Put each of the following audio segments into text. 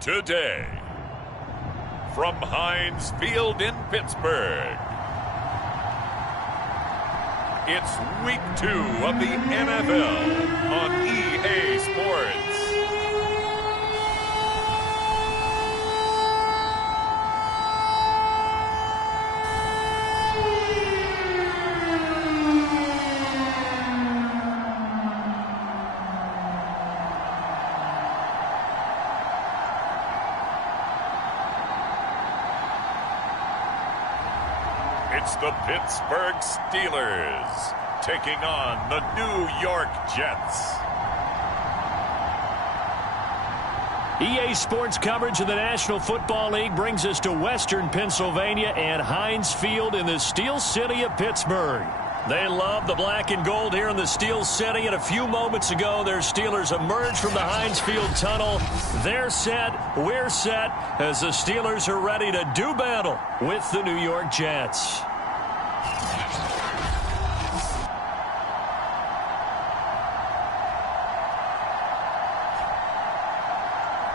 Today, from Heinz Field in Pittsburgh, it's Week 2 of the NFL on EA Sports. It's the Pittsburgh Steelers taking on the New York Jets. EA Sports coverage of the National Football League brings us to Western Pennsylvania and Heinz Field in the Steel City of Pittsburgh. They love the black and gold here in the Steel City, and a few moments ago, their Steelers emerged from the Heinz Field tunnel. They're set, we're set, as the Steelers are ready to do battle with the New York Jets.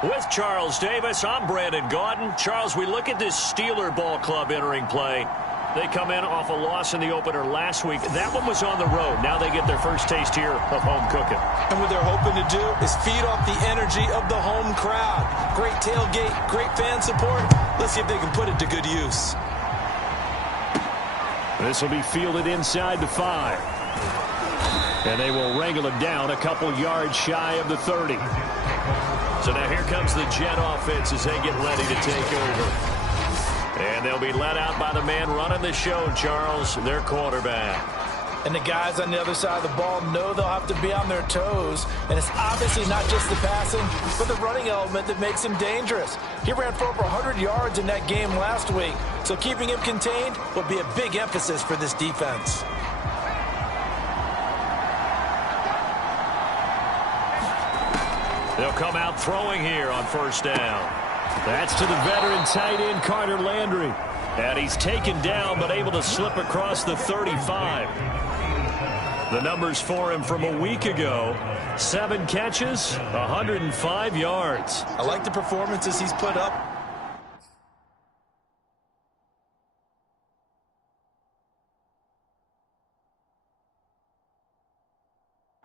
With Charles Davis, I'm Brandon Gaudin. Charles, we look at this Steeler ball club entering play. They come in off a loss in the opener last week. That one was on the road. Now they get their first taste here of home cooking. And what they're hoping to do is feed off the energy of the home crowd. Great tailgate, great fan support. Let's see if they can put it to good use. This will be fielded inside the 5. And they will wrangle it down a couple yards shy of the 30. So now here comes the Jet offense as they get ready to take over. And they'll be let out by the man running the show, Charles, their quarterback. And the guys on the other side of the ball know they'll have to be on their toes. And it's obviously not just the passing, but the running element that makes him dangerous. He ran for over 100 yards in that game last week. So keeping him contained will be a big emphasis for this defense. They'll come out throwing here on first down. That's to the veteran tight end, Carter Landry. And he's taken down, but able to slip across the 35. The numbers for him from a week ago: 7 catches, 105 yards. I like the performances he's put up.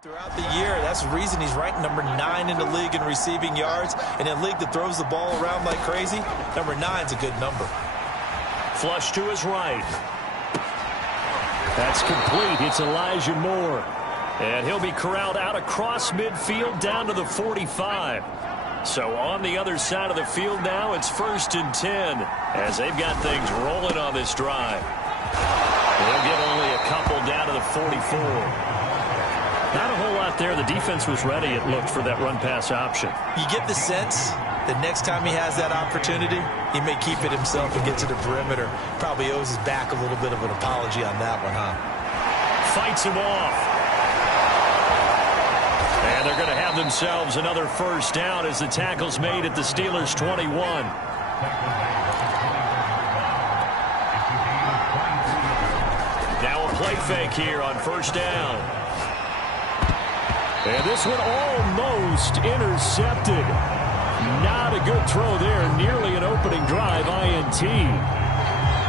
Throughout the year, that's the reason he's ranked number 9 in the league in receiving yards. And in a league that throws the ball around like crazy, number 9's a good number. Flush to his right. That's complete. It's Elijah Moore. And he'll be corralled out across midfield down to the 45. So on the other side of the field now, it's 1st and 10 as they've got things rolling on this drive. They'll get only a couple down to the 44. Not a whole lot there. The defense was ready, it looked, for that run-pass option. You get the sense that next time he has that opportunity, he may keep it himself and get to the perimeter. Probably owes his back a little bit of an apology on that one, huh? Fights him off. And they're going to have themselves another first down as the tackle's made at the Steelers' 21. Now a play fake here on first down. And this one almost intercepted. Not a good throw there. Nearly an opening drive, INT.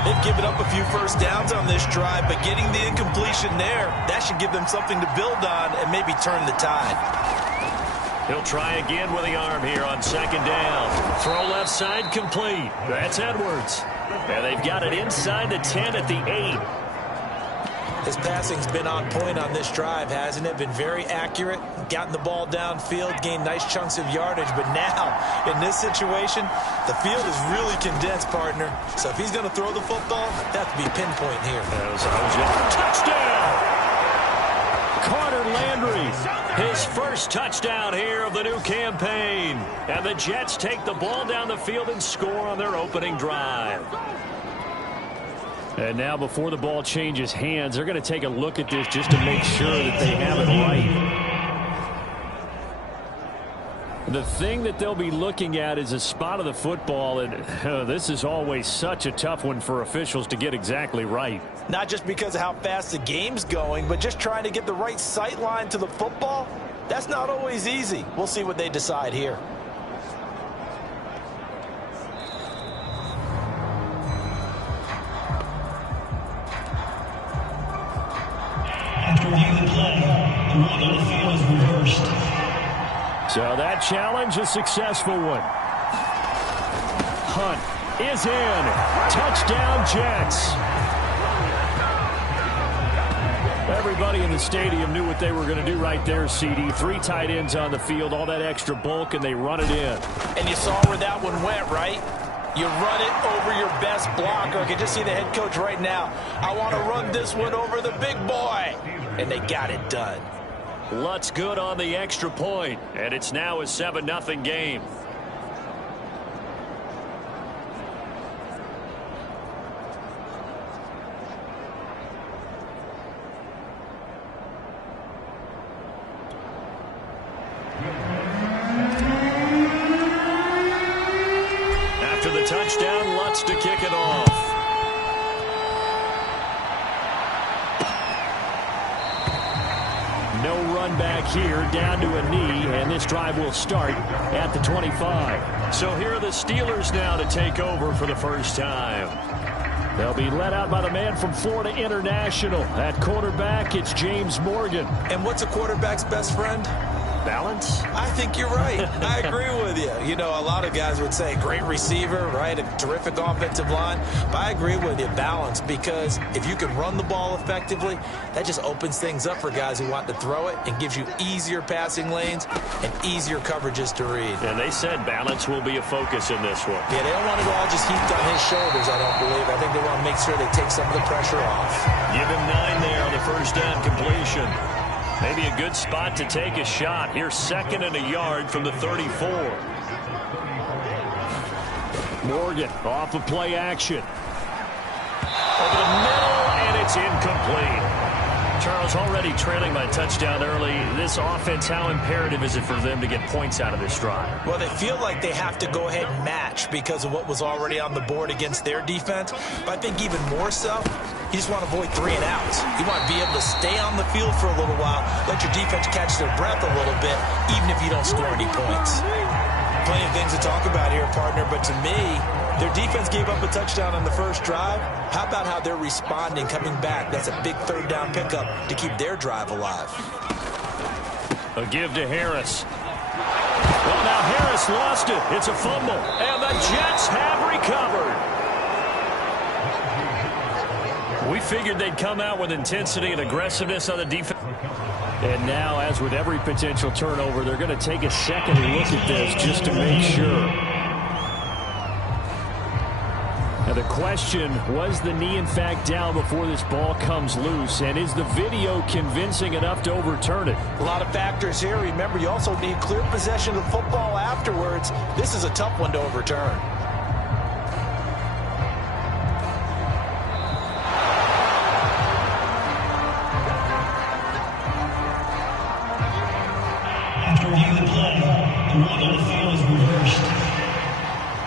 They've given up a few first downs on this drive, but getting the incompletion there, that should give them something to build on and maybe turn the tide. He'll try again with the arm here on second down. Throw left side complete. That's Edwards. And they've got it inside the 10 at the 8. His passing's been on point on this drive, hasn't it? Been very accurate, gotten the ball downfield, gained nice chunks of yardage. But now, in this situation, the field is really condensed, partner. So if he's going to throw the football, that has to be pinpoint here. Touchdown! Carter Landry, his first touchdown here of the new campaign. And the Jets take the ball down the field and score on their opening drive. And now before the ball changes hands, they're going to take a look at this just to make sure that they have it right. The thing that they'll be looking at is a spot of the football, and this is always such a tough one for officials to get exactly right. Not just because of how fast the game's going, but just trying to get the right sight line to the football. That's not always easy. We'll see what they decide here. So that challenge, a successful one. Hunt is in. Touchdown, Jets. Everybody in the stadium knew what they were going to do right there, CD. 3 tight ends on the field, all that extra bulk, and they run it in. And you saw where that one went, right? You run it over your best blocker. I can just see the head coach right now. I want to run this one over the big boy. And they got it done. Lutz good on the extra point, and it's now a 7-0 game. After the touchdown, Lutz to kick it off. No run back here, down to a knee, and this drive will start at the 25. So here are the Steelers now to take over for the first time. They'll be led out by the man from Florida International. At quarterback, it's James Morgan. And what's a quarterback's best friend? Balance? I think you're right. I agree with you. You know, a lot of guys would say great receiver, right? A terrific offensive line. But I agree with you, balance, because if you can run the ball effectively, that just opens things up for guys who want to throw it and gives you easier passing lanes and easier coverages to read. And they said balance will be a focus in this one. Yeah, they don't want it all just heaped on his shoulders, I don't believe. I think they want to make sure they take some of the pressure off. Give him 9 there on the first down completion. Maybe a good spot to take a shot. Here's 2nd and a yard from the 34. Morgan off of play action. Over the middle, and it's incomplete. Charles, already trailing by touchdown early. This offense, how imperative is it for them to get points out of this drive? Well, they feel like they have to go ahead and match because of what was already on the board against their defense. But I think even more so, you just want to avoid 3 and outs. You want to be able to stay on the field for a little while, let your defense catch their breath a little bit, even if you don't score any points. Plenty of things to talk about here, partner, but to me, their defense gave up a touchdown on the first drive. How about how they're responding, coming back? That's a big 3rd down pickup to keep their drive alive. A give to Harris. Well, now Harris lost it. It's a fumble, and the Jets have recovered. We figured they'd come out with intensity and aggressiveness on the defense. And now, as with every potential turnover, they're going to take a second look at this just to make sure. Now the question, was the knee in fact down before this ball comes loose? And is the video convincing enough to overturn it? A lot of factors here. Remember, you also need clear possession of football afterwards. This is a tough one to overturn.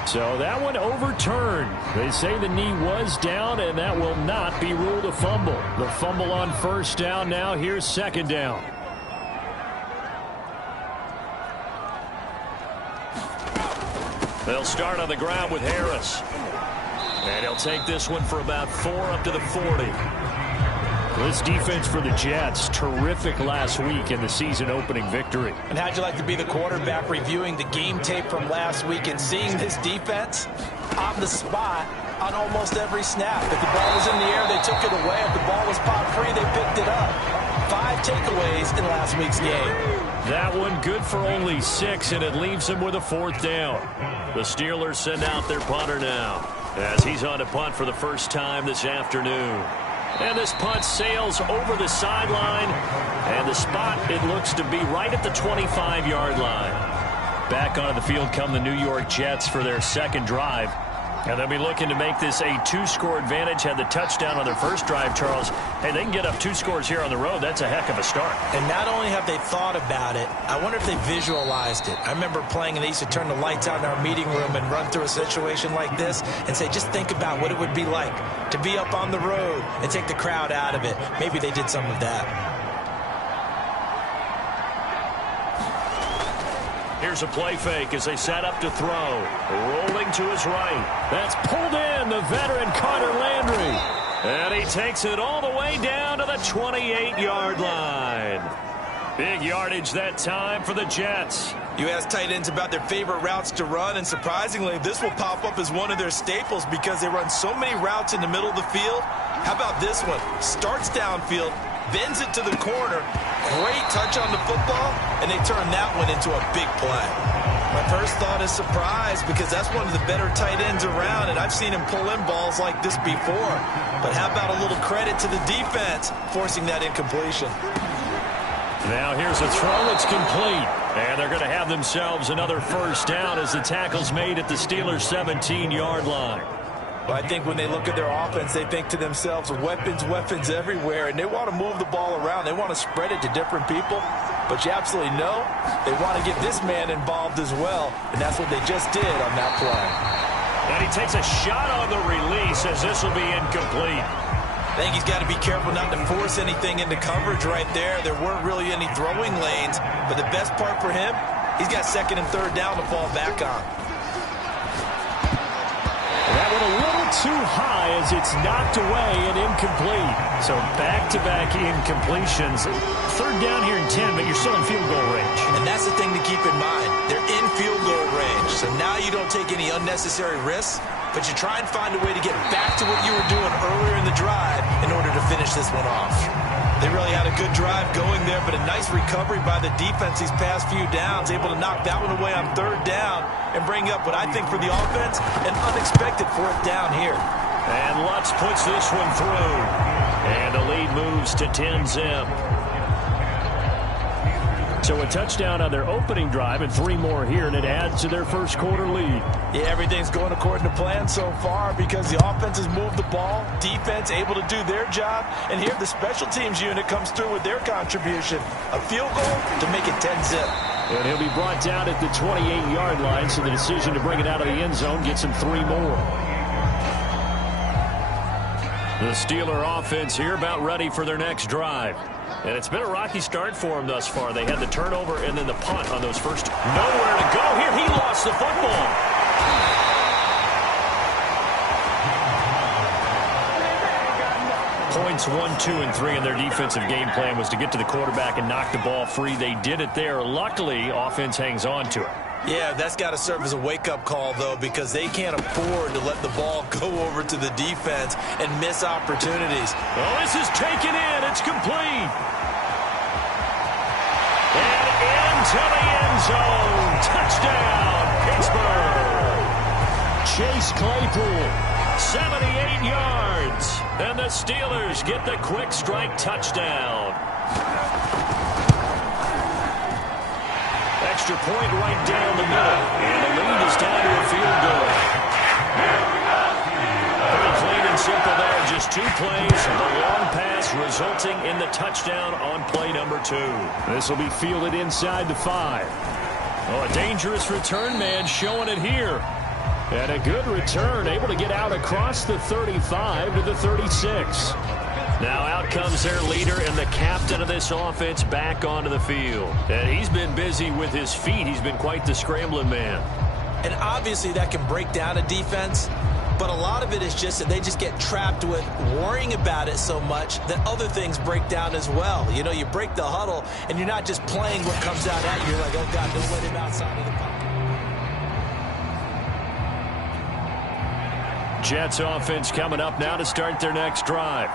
So that one overturned. They say the knee was down, and that will not be ruled a fumble. The fumble on first down now. Here's 2nd down. They'll start on the ground with Harris. And he'll take this one for about 4 up to the 40. This defense for the Jets, terrific last week in the season-opening victory. And how'd you like to be the quarterback reviewing the game tape from last week and seeing this defense on the spot on almost every snap? If the ball was in the air, they took it away. If the ball was popped free, they picked it up. 5 takeaways in last week's game. That one good for only 6, and it leaves them with a 4th down. The Steelers send out their punter now as he's on to punt for the first time this afternoon. And this punt sails over the sideline. And the spot, it looks to be right at the 25-yard line. Back onto the field come the New York Jets for their 2nd drive. And they'll be looking to make this a 2-score advantage. Had the touchdown on their first drive, Charles. Hey, they can get up 2 scores here on the road. That's a heck of a start. And not only have they thought about it, I wonder if they visualized it. I remember playing, and they used to turn the lights out in our meeting room and run through a situation like this and say, just think about what it would be like to be up on the road and take the crowd out of it. Maybe they did some of that. Here's a play fake as they set up to throw. Rolling to his right. That's pulled in, the veteran Carter Landry. And he takes it all the way down to the 28-yard line. Big yardage that time for the Jets. You ask tight ends about their favorite routes to run, and surprisingly, this will pop up as one of their staples because they run so many routes in the middle of the field. How about this one? Starts downfield, bends it to the corner, great touch on the football, and they turn that one into a big play. My first thought is surprise because that's one of the better tight ends around, and I've seen him pull in balls like this before. But how about a little credit to the defense forcing that incompletion? Now here's a throw. It's complete. And they're going to have themselves another first down as the tackle's made at the Steelers' 17-yard line. Well, I think when they look at their offense, they think to themselves, weapons, weapons everywhere, and they want to move the ball around. They want to spread it to different people. But you absolutely know they want to get this man involved as well, and that's what they just did on that play. And he takes a shot on the release as this will be incomplete. I think he's got to be careful not to force anything into coverage right there. There weren't really any throwing lanes, but the best part for him, he's got second and third down to fall back on. That one a little too high as it's knocked away and incomplete. So back-to-back incompletions. Third down here and 10, but you're still in field goal range. And that's the thing to keep in mind. They're in field goal range. So now you don't take any unnecessary risks, but you try and find a way to get back to what you were doing earlier in the drive in order to finish this one off. They really had a good drive going there, but a nice recovery by the defense these past few downs, able to knock that one away on third down and bring up what I think for the offense, an unexpected fourth down here. And Lutz puts this one through. And the lead moves to 10-zip. So a touchdown on their opening drive and 3 more here, and it adds to their first quarter lead. Yeah, everything's going according to plan so far because the offense has moved the ball, defense able to do their job, and here the special teams unit comes through with their contribution. A field goal to make it 10-zip. And he'll be brought down at the 28-yard line, so the decision to bring it out of the end zone gets him 3 more. The Steeler offense here about ready for their next drive. And it's been a rocky start for them thus far. They had the turnover and then the punt on those first. Nowhere to go here. He lost the football. Points 1, 2, and 3 in their defensive game plan was to get to the quarterback and knock the ball free. They did it there. Luckily, offense hangs on to it. Yeah, that's got to serve as a wake-up call, though, because they can't afford to let the ball go over to the defense and miss opportunities. Oh, this is taken in. It's complete. And into the end zone. Touchdown, Pittsburgh. Chase Claypool, 78 yards. And the Steelers get the quick strike touchdown. Extra point right down the middle. And the lead is down to a field goal. Pretty clean and simple there. Just 2 plays. The long pass resulting in the touchdown on play number 2. This will be fielded inside the 5. Oh, a dangerous return man showing it here. And a good return, able to get out across the 35 to the 36. Now out comes their leader and the captain of this offense back onto the field. And he's been busy with his feet. He's been quite the scrambling man. And obviously that can break down a defense, but a lot of it is just that they just get trapped with worrying about it so much that other things break down as well. You know, you break the huddle and you're not just playing what comes out at you. You're like, oh, God, don't let him outside of the pocket. Jets offense coming up now to start their next drive.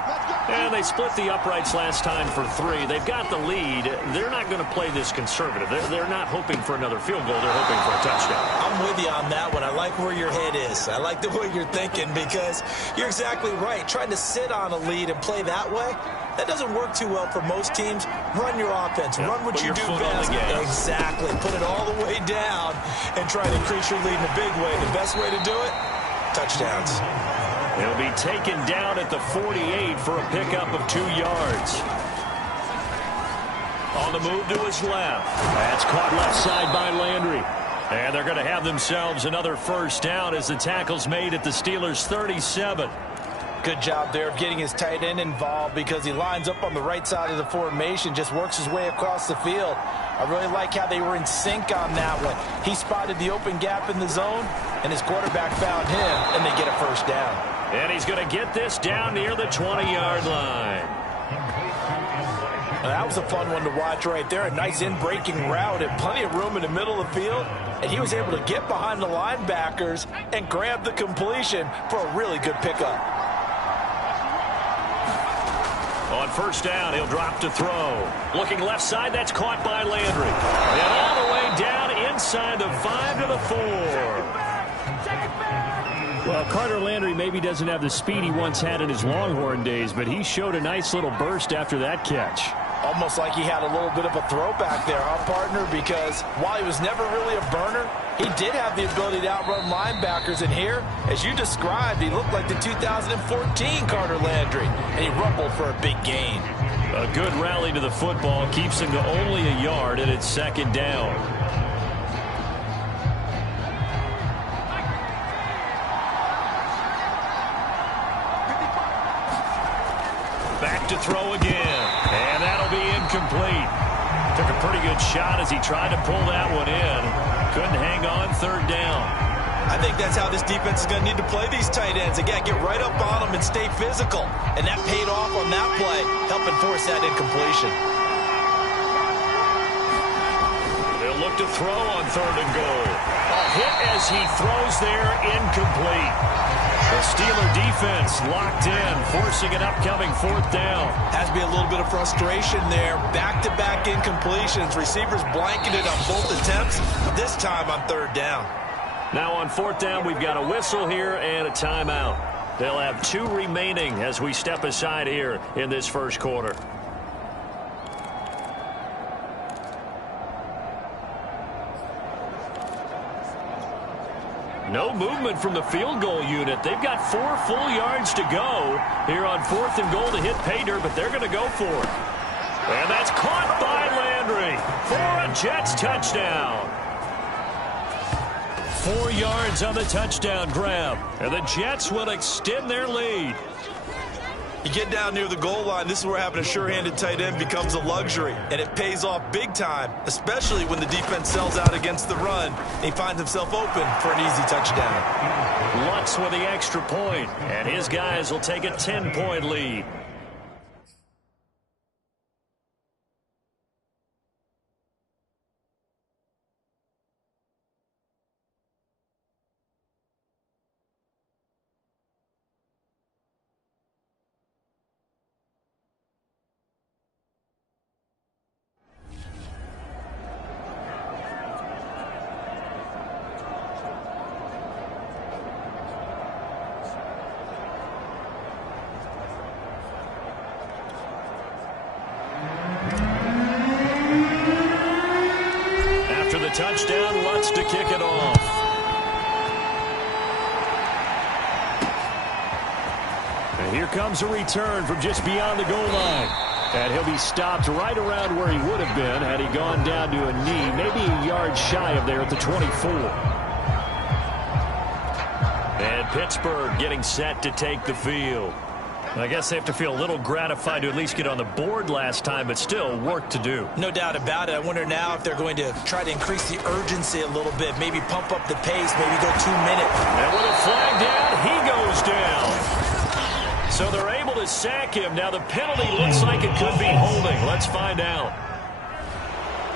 And they split the uprights last time for 3. They've got the lead. They're not going to play this conservative. They're not hoping for another field goal. They're hoping for a touchdown. I'm with you on that one. I like where your head is. I like the way you're thinking because you're exactly right. Trying to sit on a lead and play that way, that doesn't work too well for most teams. Run your offense. Yep. Run what Put you your do foot on best. the gas. Exactly. Put it all the way down and try to increase your lead in a big way. The best way to do it, touchdowns. He'll be taken down at the 48 for a pickup of 2 yards. On the move to his left. That's caught left side by Landry. And they're going to have themselves another first down as the tackle's made at the Steelers' 37. Good job there of getting his tight end involved because he lines up on the right side of the formation, just works his way across the field. I really like how they were in sync on that one. He spotted the open gap in the zone, and his quarterback found him, and they get a first down. And he's going to get this down near the 20-yard line. That was a fun one to watch right there. A nice in-breaking route and plenty of room in the middle of the field. And he was able to get behind the linebackers and grab the completion for a really good pickup. On first down, he'll drop to throw. Looking left side, that's caught by Landry. And all the way down inside the 5 to the 4. Well, Carter Landry maybe doesn't have the speed he once had in his Longhorn days, but he showed a nice little burst after that catch. Almost like he had a little bit of a throwback there, huh, partner? Because while he was never really a burner, he did have the ability to outrun linebackers. And here, as you described, he looked like the 2014 Carter Landry, and he rumbled for a big gain. A good rally to the football keeps him to only a yard, and it's second down. Back to throw again, and that'll be incomplete. Took a pretty good shot as he tried to pull that one in. Couldn't hang on, third down. I think that's how this defense is going to need to play these tight ends. Again, get right up on them and stay physical. And that paid off on that play, helping force that incompletion. They'll look to throw on third and goal. A hit as he throws there, incomplete. The Steeler defense locked in, forcing an upcoming fourth down. Has to be a little bit of frustration there. Back-to-back incompletions. Receivers blanketed on both attempts, this time on third down. Now on fourth down, we've got a whistle here and a timeout. They'll have 2 remaining as we step aside here in this first quarter. No movement from the field goal unit. They've got 4 full yards to go here on fourth and goal to hit pay dirt, but they're going to go for it. And that's caught by Landry for a Jets touchdown. 4 yards on the touchdown grab, and the Jets will extend their lead. You get down near the goal line, this is where having a sure-handed tight end becomes a luxury, and it pays off big time, especially when the defense sells out against the run, and he finds himself open for an easy touchdown. Lutz with the extra point, and his guys will take a 10-point lead. Touchdown, Lutz to kick it off. And here comes a return from just beyond the goal line. And he'll be stopped right around where he would have been had he gone down to a knee, maybe a yard shy of there at the 24. And Pittsburgh getting set to take the field. I guess they have to feel a little gratified to at least get on the board last time, but still work to do. No doubt about it. I wonder now if they're going to try to increase the urgency a little bit, maybe pump up the pace, maybe go 2 minutes. And with a flag down, he goes down. So they're able to sack him. Now the penalty looks like it could be holding. Let's find out.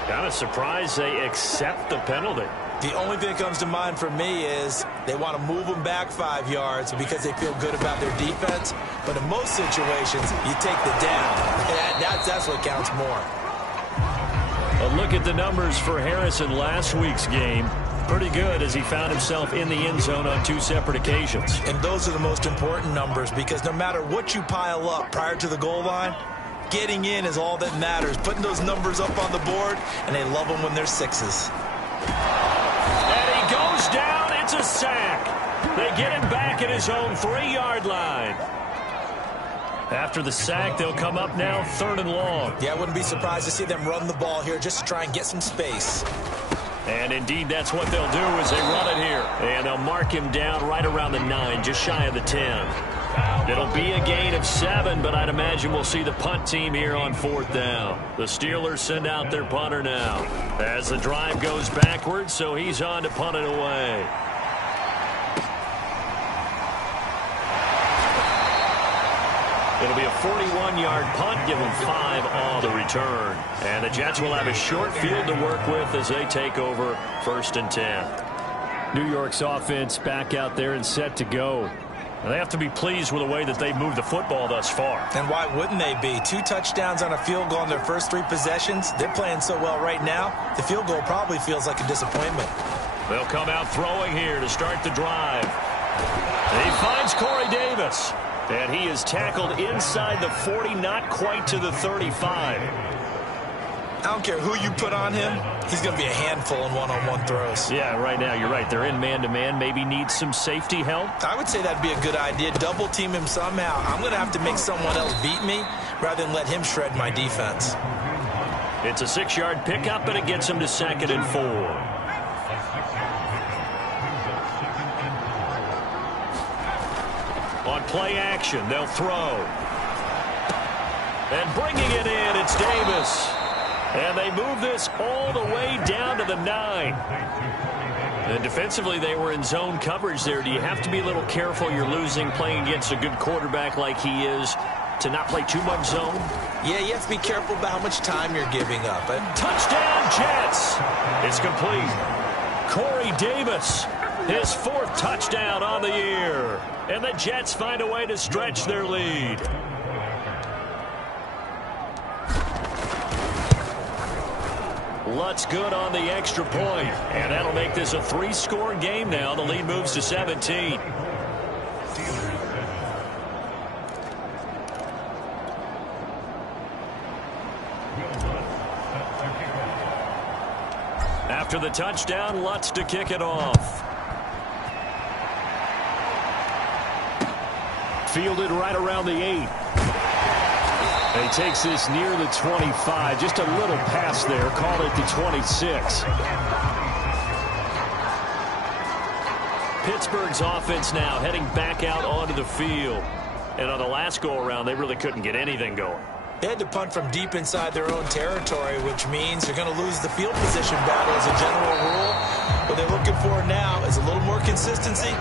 Kind of surprised they accept the penalty. The only thing that comes to mind for me is they want to move them back 5 yards because they feel good about their defense. But in most situations, you take the down. That's what counts more. A look at the numbers for Harrison last week's game. Pretty good as he found himself in the end zone on 2 separate occasions. And those are the most important numbers because no matter what you pile up prior to the goal line, getting in is all that matters. Putting those numbers up on the board, and they love them when they're 6s. Goes down, it's a sack. They get him back at his own 3-yard line. After the sack, they'll come up now 3rd and long. Yeah, I wouldn't be surprised to see them run the ball here just to try and get some space. And indeed, that's what they'll do as they run it here. And they'll mark him down right around the 9, just shy of the 10. It'll be a gain of 7, but I'd imagine we'll see the punt team here on 4th down. The Steelers send out their punter now as the drive goes backwards, so he's on to punt it away. It'll be a 41-yard punt. Give them 5 on the return. And the Jets will have a short field to work with as they take over 1st and 10. New York's offense back out there and set to go. They have to be pleased with the way that they've moved the football thus far. And why wouldn't they be? 2 touchdowns on a field goal in their first 3 possessions. They're playing so well right now, the field goal probably feels like a disappointment. They'll come out throwing here to start the drive. He finds Corey Davis. And he is tackled inside the 40, not quite to the 35. I don't care who you put on him, he's going to be a handful in one-on-one throws. Yeah, right now, you're right. They're in man-to-man. Maybe need some safety help. I would say that'd be a good idea. Double team him somehow. I'm going to have to make someone else beat me rather than let him shred my defense. It's a 6-yard pickup, and it gets him to 2nd and 4. On play action, they'll throw. And bringing it in, it's Davis. And they move this all the way down to the 9. And defensively, they were in zone coverage there. Do you have to be a little careful? You're losing, playing against a good quarterback like he is, to not play too much zone? Yeah, you have to be careful about how much time you're giving up. Touchdown, Jets! It's complete. Corey Davis, his 4th touchdown on the year. And the Jets find a way to stretch their lead. Lutz good on the extra point. And that'll make this a 3-score game now. The lead moves to 17. After the touchdown, Lutz to kick it off. Fielded right around the 8. He takes this near the 25. Just a little pass there. Called it the 26. Pittsburgh's offense now heading back out onto the field. And on the last go-around, they really couldn't get anything going. They had to punt from deep inside their own territory, which means they're going to lose the field position battle as a general rule. What they're looking for now is a little more consistency,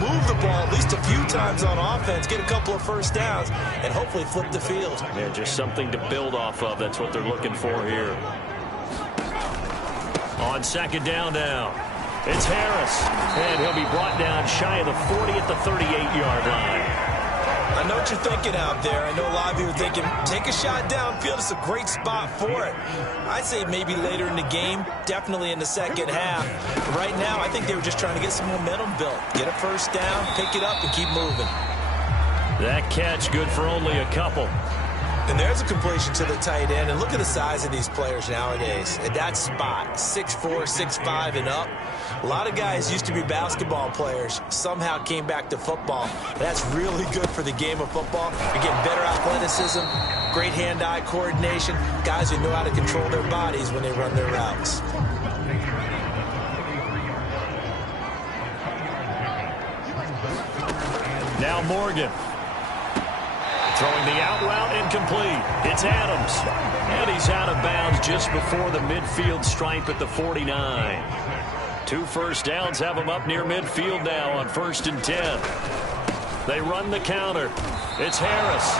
move the ball at least a few times on offense, get a couple of first downs, and hopefully flip the field. Yeah, just something to build off of. That's what they're looking for here. On 2nd down now, it's Harris. And he'll be brought down shy of the 40 at the 38-yard line. I know what you're thinking out there. I know a lot of you are thinking, take a shot downfield. It's a great spot for it. I'd say maybe later in the game, definitely in the second half. But right now, I think they were just trying to get some momentum built. Get a first down, pick it up, and keep moving. That catch good for only a couple. And there's a completion to the tight end. And look at the size of these players nowadays. At that spot, 6'4", 6'5", and up. A lot of guys used to be basketball players, somehow came back to football. That's really good for the game of football. You're getting better athleticism, great hand-eye coordination, guys who know how to control their bodies when they run their routes. Now Morgan. Throwing the out route incomplete. It's Adams. And he's out of bounds just before the midfield stripe at the 49. 2 first downs have him up near midfield now on 1st and 10. They run the counter. It's Harris.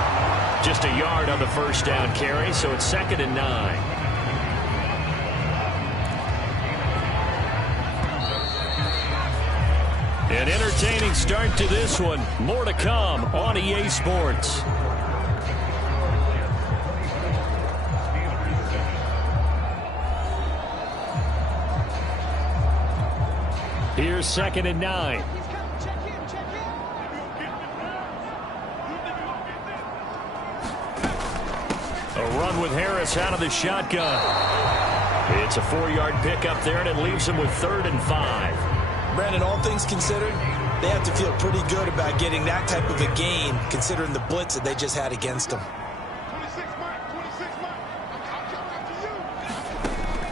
Just a yard on the first down carry, so it's 2nd and 9. An entertaining start to this one. More to come on EA Sports. Here's 2nd and 9. A run with Harris out of the shotgun. It's a 4-yard pickup there, and it leaves him with 3rd and 5. Brandon, all things considered, they have to feel pretty good about getting that type of a gain, considering the blitz that they just had against them.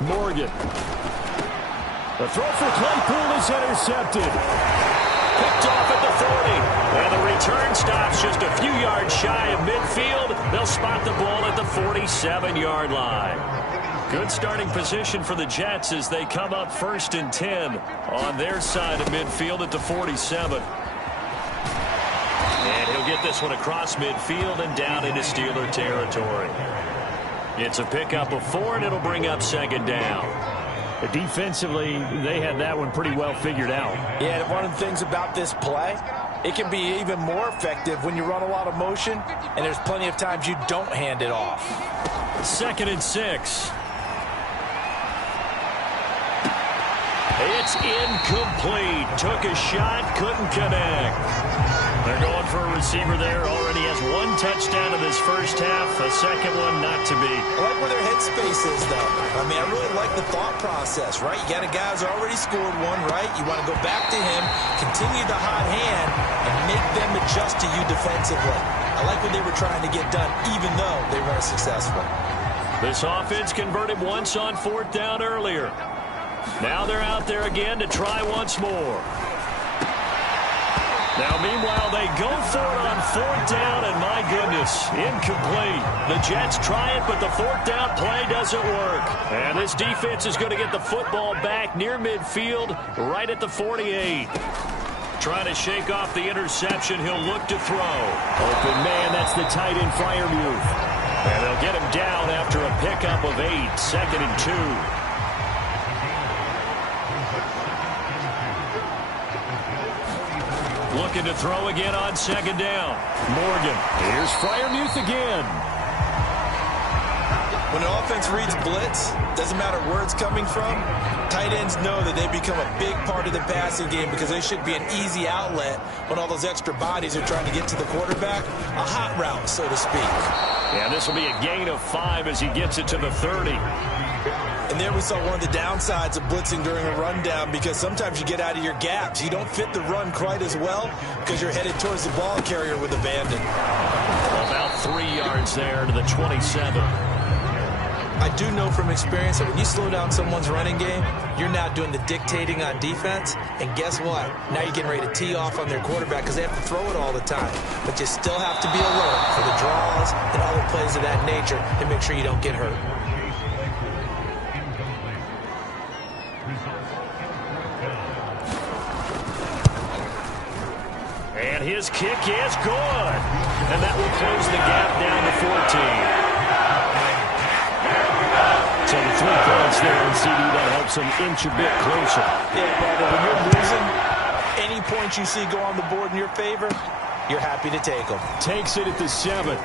Morgan. The throw for Claypool is intercepted. Picked off at the 40. And the return stops just a few yards shy of midfield. They'll spot the ball at the 47-yard line. Good starting position for the Jets as they come up 1st and 10 on their side of midfield at the 47. And he'll get this one across midfield and down into Steeler territory. It's a pickup of 4, and it'll bring up second down. Defensively, they had that one pretty well figured out. Yeah, and one of the things about this play, it can be even more effective when you run a lot of motion, and there's plenty of times you don't hand it off. 2nd and 6. It's incomplete. Took a shot, couldn't connect. They're going for a receiver there. Already has 1 touchdown in this first half. A second one not to be. I like where their headspace is, though. I mean, I really like the thought process, right? You got a guy who's already scored 1, right? You want to go back to him, continue the hot hand, and make them adjust to you defensively. I like what they were trying to get done, even though they weren't successful. This offense converted once on 4th down earlier. Now they're out there again to try once more. Now, meanwhile, they go for it on 4th down, and my goodness, incomplete. The Jets try it, but the 4th down play doesn't work. And this defense is going to get the football back near midfield, right at the 48. Trying to shake off the interception. He'll look to throw. Open man, that's the tight end Freiermuth. And they'll get him down after a pickup of 8, 2nd and 2. Looking to throw again on 2nd down. Morgan. Here's Freiermuth again. When an offense reads blitz, doesn't matter where it's coming from, tight ends know that they become a big part of the passing game because they should be an easy outlet when all those extra bodies are trying to get to the quarterback. A hot route, so to speak. Yeah, this will be a gain of 5 as he gets it to the 30. And there we saw one of the downsides of blitzing during a rundown because sometimes you get out of your gaps. You don't fit the run quite as well because you're headed towards the ball carrier with abandon. About 3 yards there to the 27. I do know from experience that when you slow down someone's running game, you're now doing the dictating on defense. And guess what? Now you're getting ready to tee off on their quarterback because they have to throw it all the time. But you still have to be alert for the draws and other plays of that nature and make sure you don't get hurt. And his kick is good. And that will close the gap down to 14. So the 3 points there in CD, that helps him inch a bit closer. Yeah, brother, when you're losing, any points you see go on the board in your favor, you're happy to take them. Takes it at the 7.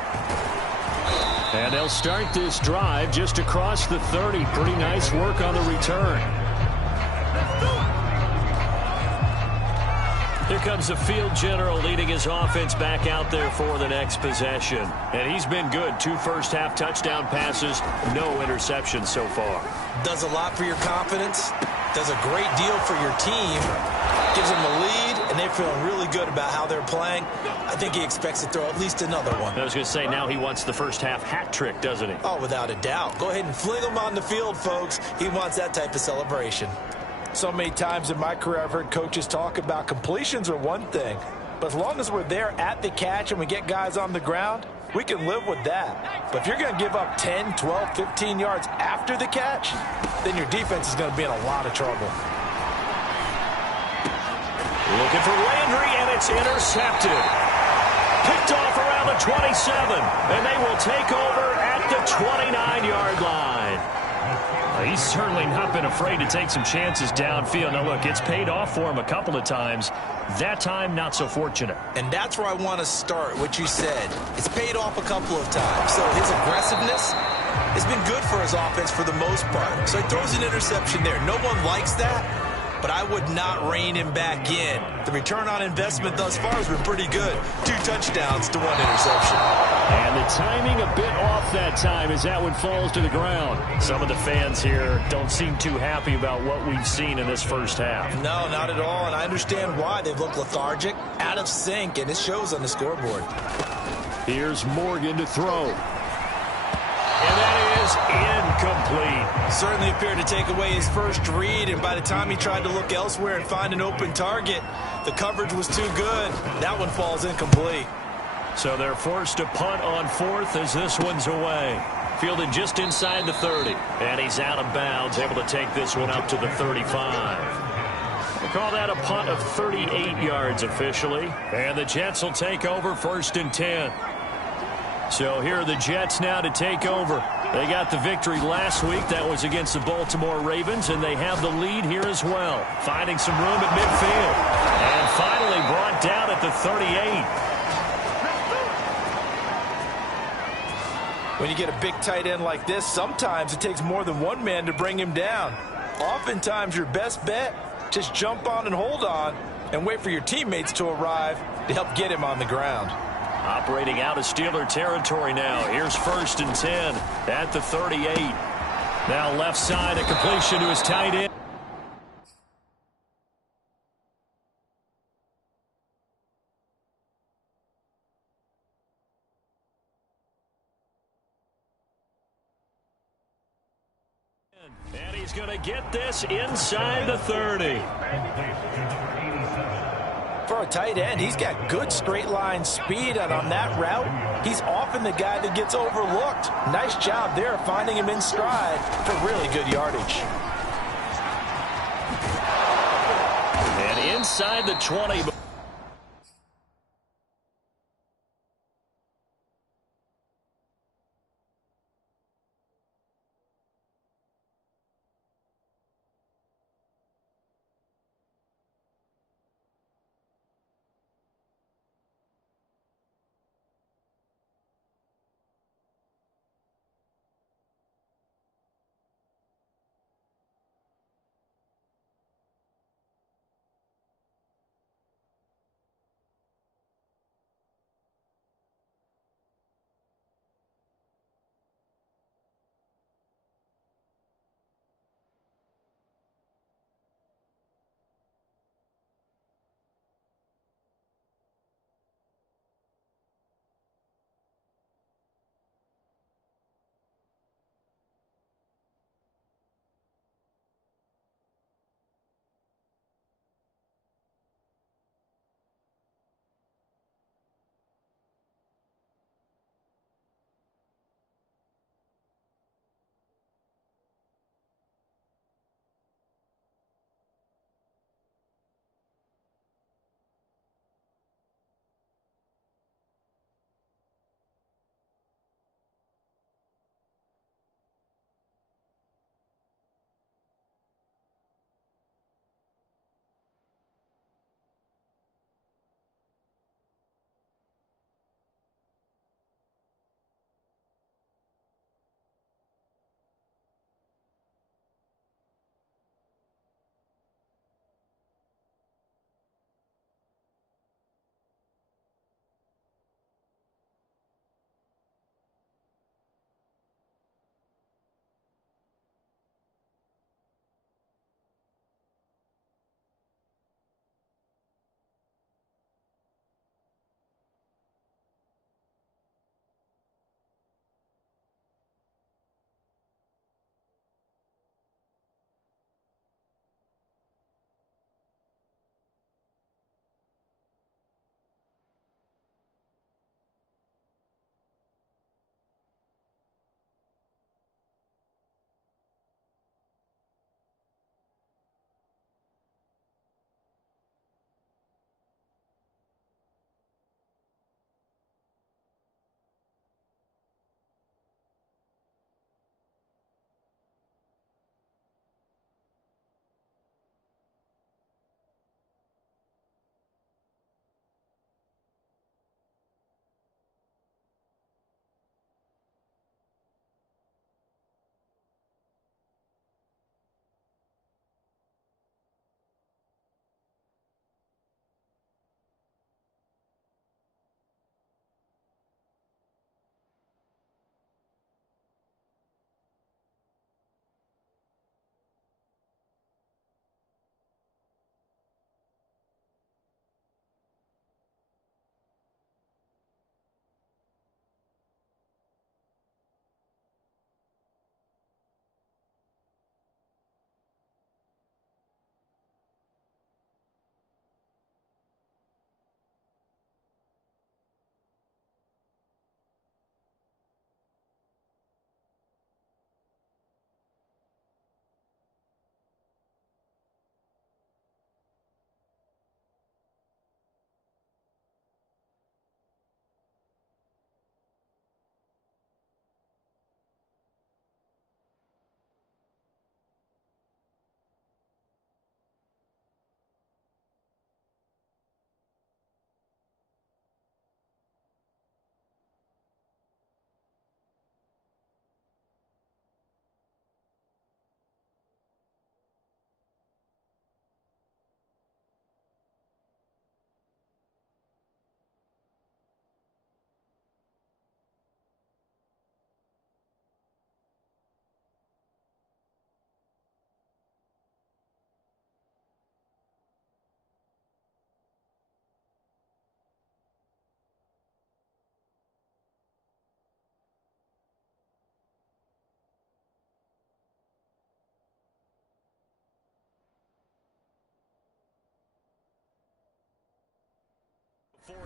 And they'll start this drive just across the 30. Pretty nice work on the return. Here comes the field general leading his offense back out there for the next possession. And he's been good. 2 first-half touchdown passes, no interceptions so far. Does a lot for your confidence, does a great deal for your team, gives them a lead, and they're feeling really good about how they're playing. I think he expects to throw at least another one. I was going to say, now he wants the first-half hat trick, doesn't he? Oh, without a doubt. Go ahead and fling him on the field, folks. He wants that type of celebration. So many times in my career, I've heard coaches talk about completions are one thing. But as long as we're there at the catch and we get guys on the ground, we can live with that. But if you're going to give up 10, 12, 15 yards after the catch, then your defense is going to be in a lot of trouble. Looking for Landry, and it's intercepted. Picked off around the 27, and they will take over at the 29-yard line. He's certainly not been afraid to take some chances downfield. Now, look, it's paid off for him a couple of times. That time, not so fortunate. And that's where I want to start, what you said. It's paid off a couple of times. So his aggressiveness has been good for his offense for the most part. So he throws an interception there. No one likes that. But I would not rein him back in. The return on investment thus far has been pretty good. 2 touchdowns to 1 interception. And the timing a bit off that time as that one falls to the ground. Some of the fans here don't seem too happy about what we've seen in this first half. No, not at all, and I understand why. They've looked lethargic, out of sync, and it shows on the scoreboard. Here's Morgan to throw. And that is incomplete. Certainly appeared to take away his first read, and by the time he tried to look elsewhere and find an open target, the coverage was too good. That one falls incomplete. So they're forced to punt on 4th as this one's away. Fielded just inside the 30. And he's out of bounds, able to take this one up to the 35. Call that a punt of 38 yards officially. And the Jets will take over 1st and 10. So here are the Jets now to take over. They got the victory last week. That was against the Baltimore Ravens, and they have the lead here as well. Finding some room at midfield. And finally brought down at the 38. When you get a big tight end like this, sometimes it takes more than one man to bring him down. Oftentimes your best bet, just jump on and hold on and wait for your teammates to arrive to help get him on the ground. Operating out of Steeler territory now. Here's 1st and 10 at the 38. Now left side, a completion to his tight end. And he's going to get this inside the 30. For a tight end, he's got good straight line speed, and on that route, he's often the guy that gets overlooked. Nice job there finding him in stride for really good yardage. And inside the 20.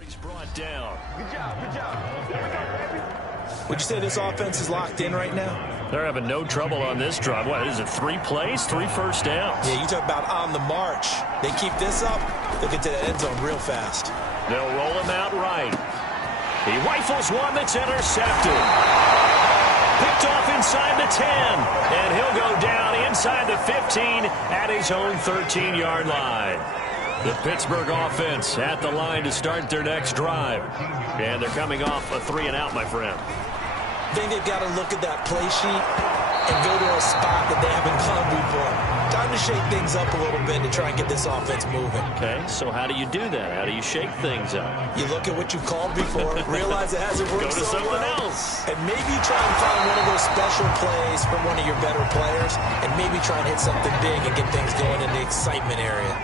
He's brought down. Good job, good job. There we go, baby. Would you say this offense is locked in right now? They're having no trouble on this drive. What is it, 3 plays, 3 first downs? Yeah, you talk about on the march. They keep this up, they'll get to the end zone real fast. They'll roll him out right. He rifles one that's intercepted. Picked off inside the 10. And he'll go down inside the 15 at his own 13-yard line. The Pittsburgh offense at the line to start their next drive. And they're coming off a 3-and-out, my friend. I think they've got to look at that play sheet and go to a spot that they haven't gone before. Time to shake things up a little bit to try and get this offense moving. Okay, so how do you do that? How do you shake things up? You look at what you've called before, realize it hasn't worked Go to so something well, else. and maybe try and find one of those special plays from one of your better players, and maybe try and hit something big and get things going in the excitement area.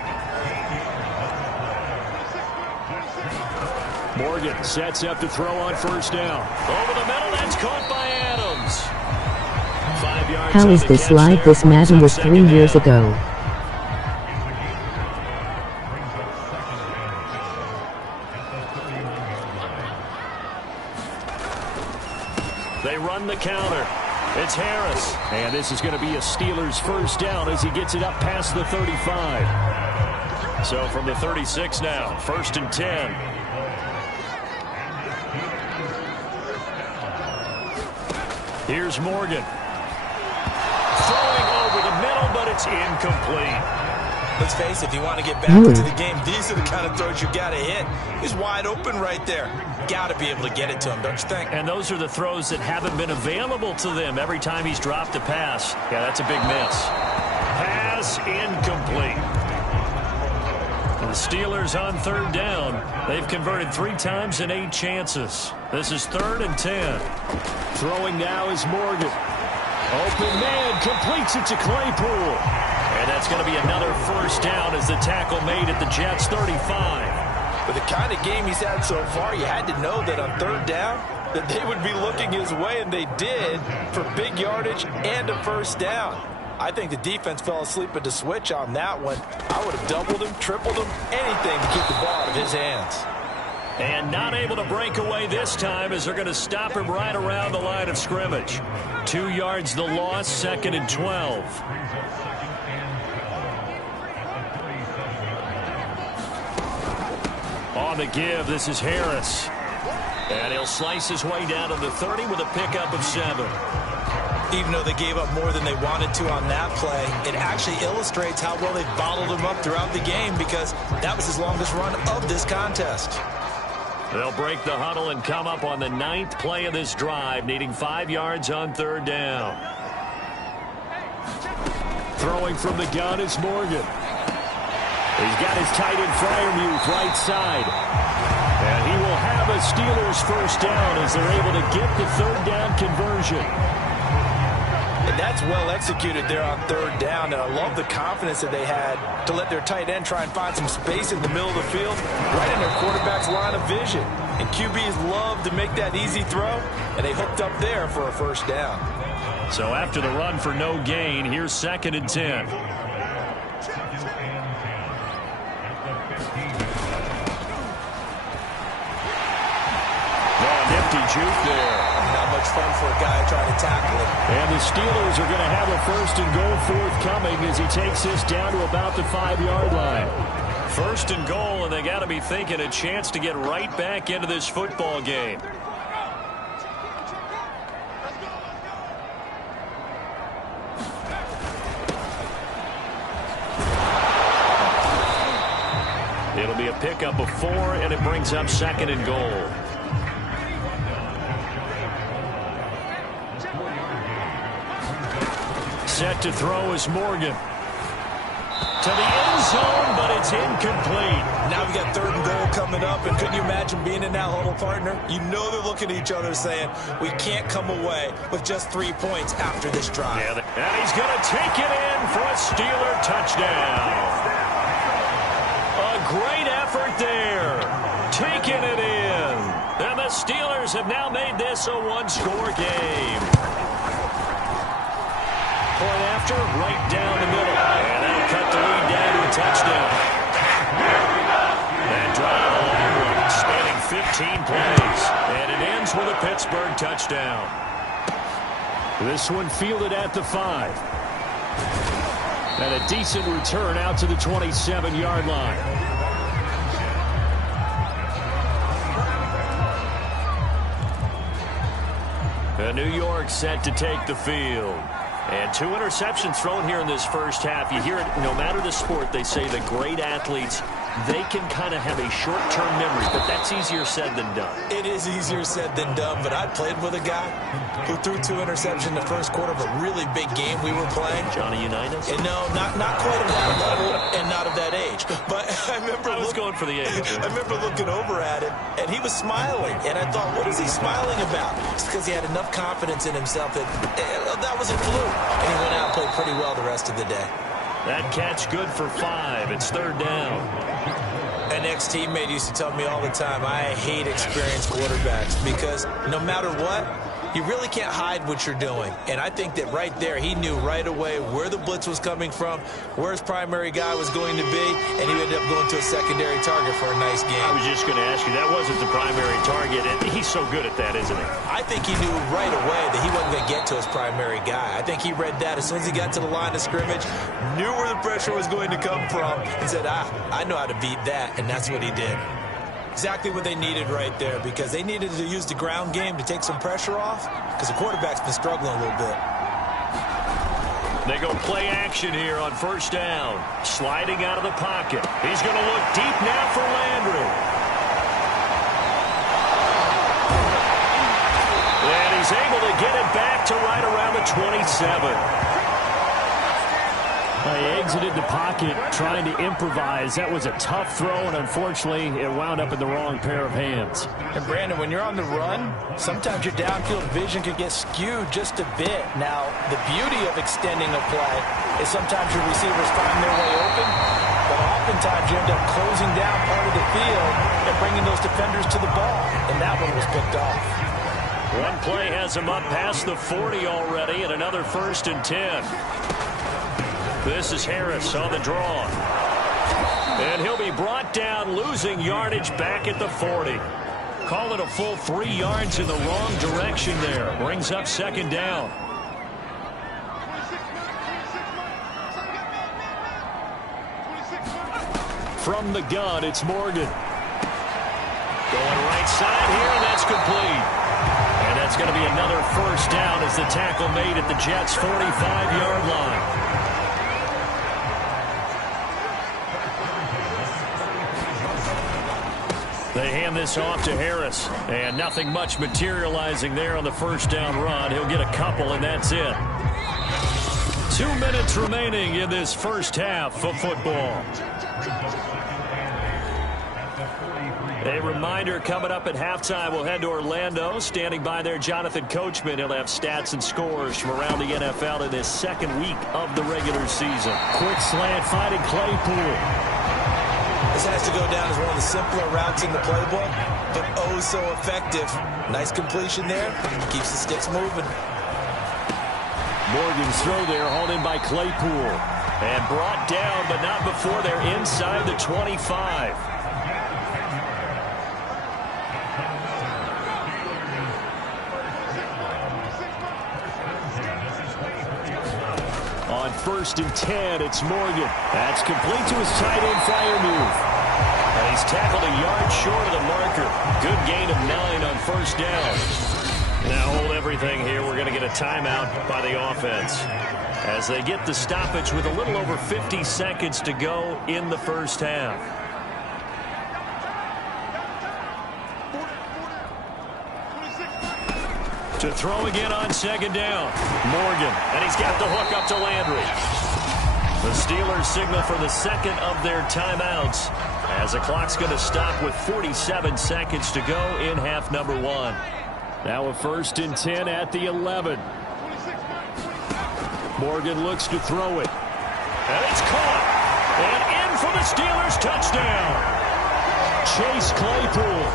Morgan sets up to throw on first down. Over the middle, that's caught by Adams. 5 yards. How is this live? This Madden was 3 years ago. They run the counter. It's Harris. And this is going to be a Steelers first down as he gets it up past the 35. So from the 36 now, 1st and 10. Here's Morgan. Throwing over the middle, but it's incomplete. Let's face it, if you want to get back into the game, these are the kind of throws you got to hit. He's wide open right there. Got to be able to get it to him, don't you think? And those are the throws that haven't been available to them every time he's dropped a pass. Yeah, that's a big miss. Pass incomplete. And the Steelers on 3rd down. They've converted 3 times in 8 chances. This is 3rd and 10. Throwing now is Morgan. Open man, completes it to Claypool. And that's going to be another first down as the tackle made at the Jets' 35. With the kind of game he's had so far, you had to know that on 3rd down that they would be looking his way, and they did, for big yardage and a first down. I think the defense fell asleep at the switch on that one. I would have doubled him, tripled him, anything to keep the ball out of his hands. And not able to break away this time as they're going to stop him right around the line of scrimmage. 2 yards the loss, 2nd and 12. On the give, this is Harris. And he'll slice his way down to the 30 with a pickup of 7. Even though they gave up more than they wanted to on that play, it actually illustrates how well they bottled him up throughout the game, because that was his longest run of this contest. They'll break the huddle and come up on the 9th play of this drive, needing 5 yards on 3rd down. Throwing from the gun is Morgan. He's got his tight end Freiermuth right side. And he will have a Steelers first down as they're able to get the 3rd down conversion. And that's well executed there on 3rd down, and I love the confidence that they had to let their tight end try and find some space in the middle of the field, right in their quarterback's line of vision. And QBs love to make that easy throw, and they hooked up there for a first down. So after the run for no gain, here's 2nd and 10. Nifty juke there. Not much fun for a guy trying to tackle it. And the Steelers are going to have a 1st and goal forthcoming as he takes this down to about the 5-yard line. 1st and goal, and they got to be thinking a chance to get right back into this football game. It'll be a pickup of 4, and it brings up 2nd and goal. Set to throw is Morgan. To the end zone, but it's incomplete. Now we got 3rd and goal coming up, and couldn't you imagine being in that huddle, partner? You know they're looking at each other saying, we can't come away with just 3 points after this drive. Yeah, and he's going to take it in for a Steeler touchdown. A great effort there. Taking it in. And the Steelers have now made this a 1-score game. Point after, right down the middle. And that'll cut the lead down to a touchdown. That drive, a long one, spanning 13 plays, and it ends with a Pittsburgh touchdown. This one fielded at the 5. And a decent return out to the 27-yard line. And New York set to take the field. And 2 interceptions thrown here in this first half. You hear it, no matter the sport, they say the great athletes, they can kind of have a short-term memory, but that's easier said than done. It is easier said than done, but I played with a guy who threw 2 interceptions in the first quarter of a really big game we were playing. Johnny Unitas? And no, not quite of that level and not of that age. But I remember I was going for the age. I remember looking over at him, and he was smiling. And I thought, what is he smiling about? It's because he had enough confidence in himself that that was a fluke. And he went out and played pretty well the rest of the day. That catch good for 5. It's 3rd down. An ex-teammate used to tell me all the time, I hate experienced quarterbacks because no matter what, you really can't hide what you're doing. And I think that right there, he knew right away where the blitz was coming from, where his primary guy was going to be, and he ended up going to a secondary target for a nice game. I was just going to ask you, that wasn't the primary target, and he's so good at that, isn't he? I think he knew right away that he wasn't going to get to his primary guy. I think he read that as soon as he got to the line of scrimmage, knew where the pressure was going to come from, and said, I know how to beat that, and that's what he did. Exactly what they needed right there, because they needed to use the ground game to take some pressure off, because the quarterback's been struggling a little bit. They go play action here on 1st down. Sliding out of the pocket. He's going to look deep now for Landry. And he's able to get it back to right around the 27. He exited the pocket trying to improvise. That was a tough throw, and unfortunately, it wound up in the wrong pair of hands. And, Brandon, when you're on the run, sometimes your downfield vision can get skewed just a bit. Now, the beauty of extending a play is sometimes your receivers find their way open, but oftentimes you end up closing down part of the field and bringing those defenders to the ball, and that one was picked off. One play has him up past the 40 already, and another 1st and 10. This is Harris on the draw. And he'll be brought down, losing yardage back at the 40. Call it a full 3 yards in the wrong direction there. Brings up 2nd down. From the gun, it's Morgan. Going right side here, and that's complete. And that's going to be another 1st down as the tackle made at the Jets' 45-yard line. They hand this off to Harris, and nothing much materializing there on the 1st down run. He'll get a couple, and that's it. 2 minutes remaining in this first half of football. A reminder coming up at halftime. We'll head to Orlando. Standing by there, Jonathan Coachman. He'll have stats and scores from around the NFL in this 2nd week of the regular season. Quick slant finding Claypool. This has to go down as one of the simpler routes in the playbook, but oh so effective. Nice completion there. Keeps the sticks moving. Morgan's throw there, hauled in by Claypool. And brought down, but not before they're inside the 25. On 1st and 10, it's Morgan. That's complete to his tight end flyer move. And he's tackled a yard short of the marker. Good gain of 9 on 1st down. Now hold everything here. We're going to get a timeout by the offense as they get the stoppage with a little over 50 seconds to go in the first half. To throw again on 2nd down. Morgan, and he's got the hook up to Landry. The Steelers signal for the 2nd of their timeouts as the clock's going to stop with 47 seconds to go in half number 1. Now a 1st and 10 at the 11. Morgan looks to throw it. And it's caught. And in for the Steelers touchdown. Chase Claypool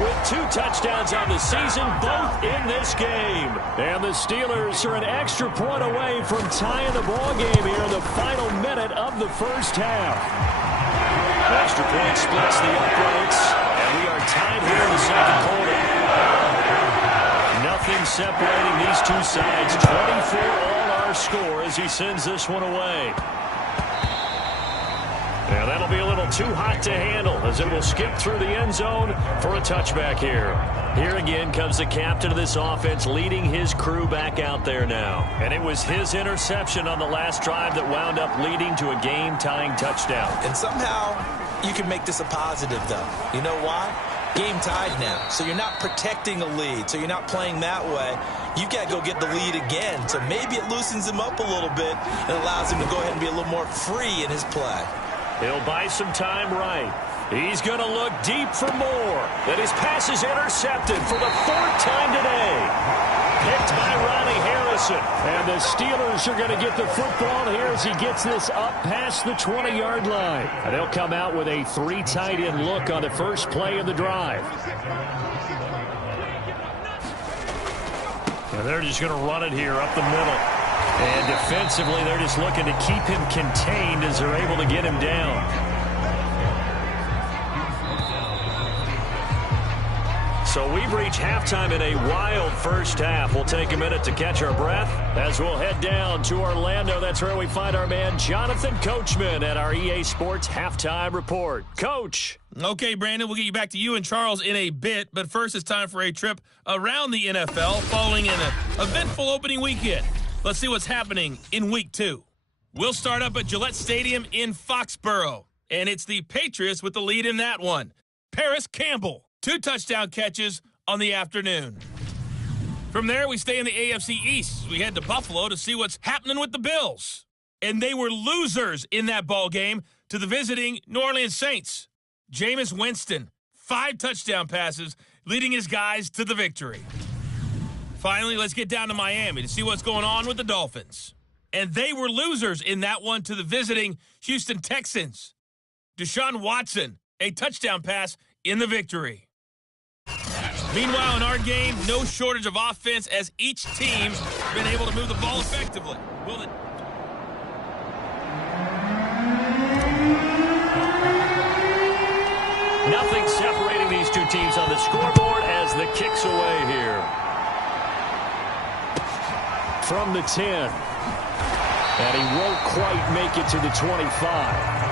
with 2 touchdowns on the season, both in this game. And the Steelers are an extra point away from tying the ball game here in the final minute of the first half. Extra point splits the uprights, and we are are tied here in the second quarter. Nothing separating these two sides. 24 all our score as he sends this one away. Yeah, that'll be a little too hot to handle as it will skip through the end zone for a touchback here. Here again comes the captain of this offense leading his crew back out there now. And it was his interception on the last drive that wound up leading to a game-tying touchdown. And somehow you can make this a positive, though. You know why? Game tied now, so you're not protecting a lead, so you're not playing that way. You've got to go get the lead again, so maybe it loosens him up a little bit and allows him to go ahead and be a little more free in his play. He'll buy some time right. He's going to look deep for more. Then his pass is intercepted for the fourth time today. Picked by Ronnie Harrison. And the Steelers are going to get the football here as he gets this up past the 20-yard line. And they'll come out with a 3 tight end look on the first play of the drive. And they're just going to run it here up the middle. And defensively, they're just looking to keep him contained as they're able to get him down. So we've reached halftime in a wild first half. We'll take a minute to catch our breath as we'll head down to Orlando. That's where we find our man Jonathan Coachman at our EA Sports Halftime Report. Coach. Okay, Brandon, we'll get you back to you and Charles in a bit. But first, it's time for a trip around the NFL following an eventful opening weekend. Let's see what's happening in Week 2. We'll start up at Gillette Stadium in Foxborough. And it's the Patriots with the lead in that one. Paris Campbell. 2 touchdown catches on the afternoon. From there, we stay in the AFC East. We head to Buffalo to see what's happening with the Bills. And they were losers in that ball game to the visiting New Orleans Saints. Jameis Winston, 5 touchdown passes, leading his guys to the victory. Finally, let's get down to Miami to see what's going on with the Dolphins. And they were losers in that one to the visiting Houston Texans. Deshaun Watson, a touchdown pass in the victory. Meanwhile, in our game, no shortage of offense as each team's been able to move the ball effectively. Nothing separating these two teams on the scoreboard as the kick's away here. From the 10. And he won't quite make it to the 25.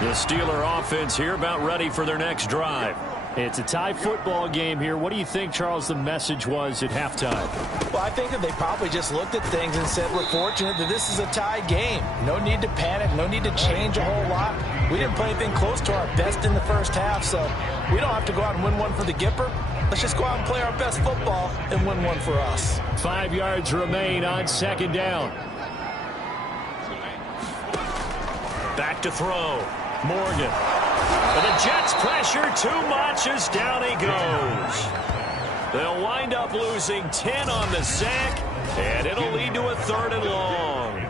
The Steeler offense here about ready for their next drive. It's a tie football game here. What do you think, Charles, the message was at halftime? Well, I think that they probably just looked at things and said, we're fortunate that this is a tie game. No need to panic. No need to change a whole lot. We didn't play anything close to our best in the first half, so we don't have to go out and win one for the Gipper. Let's just go out and play our best football and win one for us. 5 yards remain on second down. Back to throw. Morgan. But the Jets pressure too much as down he goes. They'll wind up losing 10 on the sack, and it'll lead to a 3rd and long.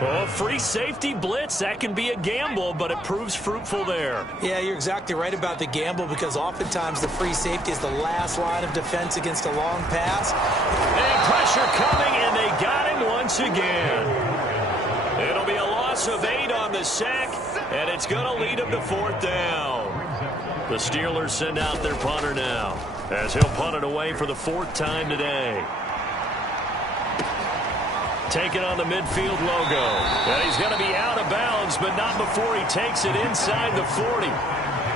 Oh, free safety blitz, that can be a gamble, but it proves fruitful there. Yeah, you're exactly right about the gamble because oftentimes the free safety is the last line of defense against a long pass. And pressure coming, and they got him once again. It'll be a loss of 8 on the sack, and it's going to lead him to 4th down. The Steelers send out their punter now as he'll punt it away for the 4th time today. Taking on the midfield logo. And he's going to be out of bounds, but not before he takes it inside the 40.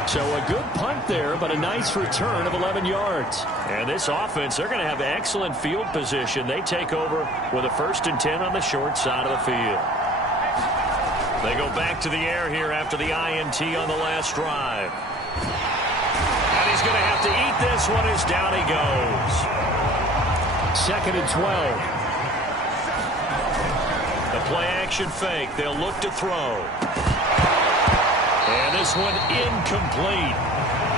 So a good punt there, but a nice return of 11 yards. And this offense, they're going to have excellent field position. They take over with a 1st and 10 on the short side of the field. They go back to the air here after the INT on the last drive. And he's going to have to eat this one as down he goes. 2nd and 12. The play-action fake. They'll look to throw. And this one incomplete.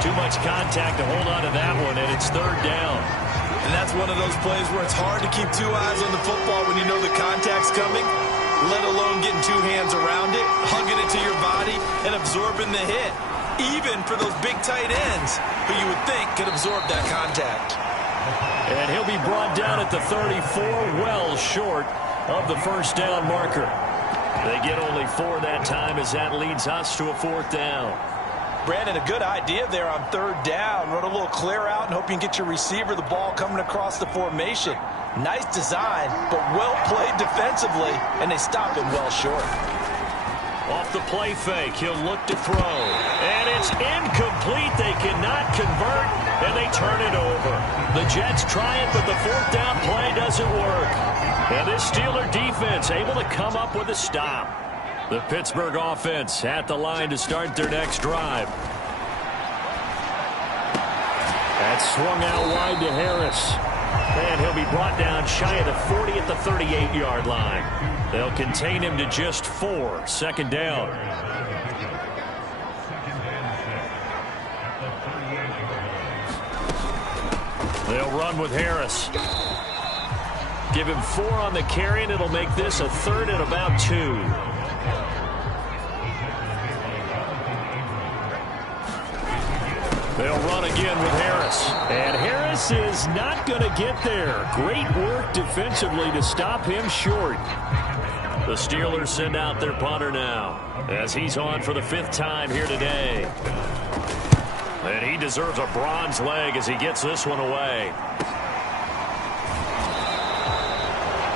Too much contact to hold on to that one, and it's 3rd down. And that's one of those plays where it's hard to keep 2 eyes on the football when you know the contact's coming, let alone getting 2 hands around it, hugging it to your body, and absorbing the hit. Even for those big tight ends who you would think could absorb that contact. And he'll be brought down at the 34, well short of the 1st down marker. They get only 4 that time as that leads us to a 4th down. Brandon, a good idea there on 3rd down. Run a little clear out and hope you can get your receiver the ball coming across the formation. Nice design, but well played defensively, and they stop him well short. Off the play fake, he'll look to throw. And it's incomplete. They cannot convert, and they turn it over. The Jets try it, but the 4th down play doesn't work. And this Steeler defense able to come up with a stop. The Pittsburgh offense at the line to start their next drive. That's swung out wide to Harris. And he'll be brought down shy of the 40 at the 38-yard line. They'll contain him to just 4. 2nd down. They'll run with Harris. Give him 4 on the carry, and it'll make this a 3rd and about 2. They'll run again with Harris. And Harris is not going to get there. Great work defensively to stop him short. The Steelers send out their punter now as he's on for the 5th time here today. And he deserves a bronze leg as he gets this one away.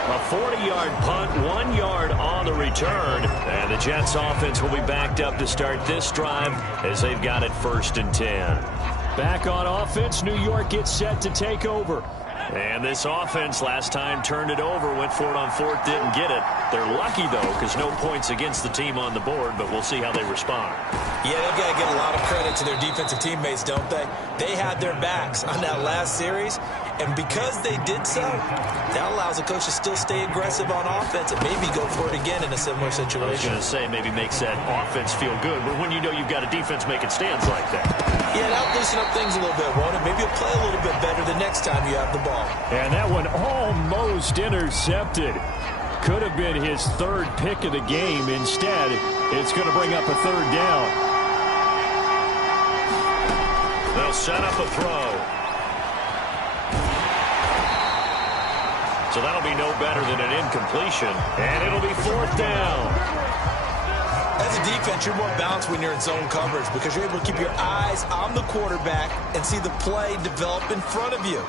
A 40-yard punt, 1 yard on the return. And the Jets offense will be backed up to start this drive as they've got it 1st and 10. Back on offense, New York gets set to take over. And this offense last time turned it over, went for it on 4th, didn't get it. They're lucky, though, because no points against the team on the board, but we'll see how they respond. Yeah, they've got to get a lot of credit to their defensive teammates, don't they? They had their backs on that last series, and because they did so, that allows the coach to still stay aggressive on offense and maybe go for it again in a similar situation. I was going to say maybe makes that offense feel good, but when you know you've got a defense making stands like that. Yeah, that'll loosen up things a little bit, won't it? Maybe you'll play a little bit better the next time you have the ball. And that one almost intercepted. Could have been his 3rd pick of the game. Instead, it's going to bring up a 3rd down. They'll set up a throw. So that'll be no better than an incompletion. And it'll be 4th down. As a defense, you're more balanced when you're in zone coverage because you're able to keep your eyes on the quarterback and see the play develop in front of you.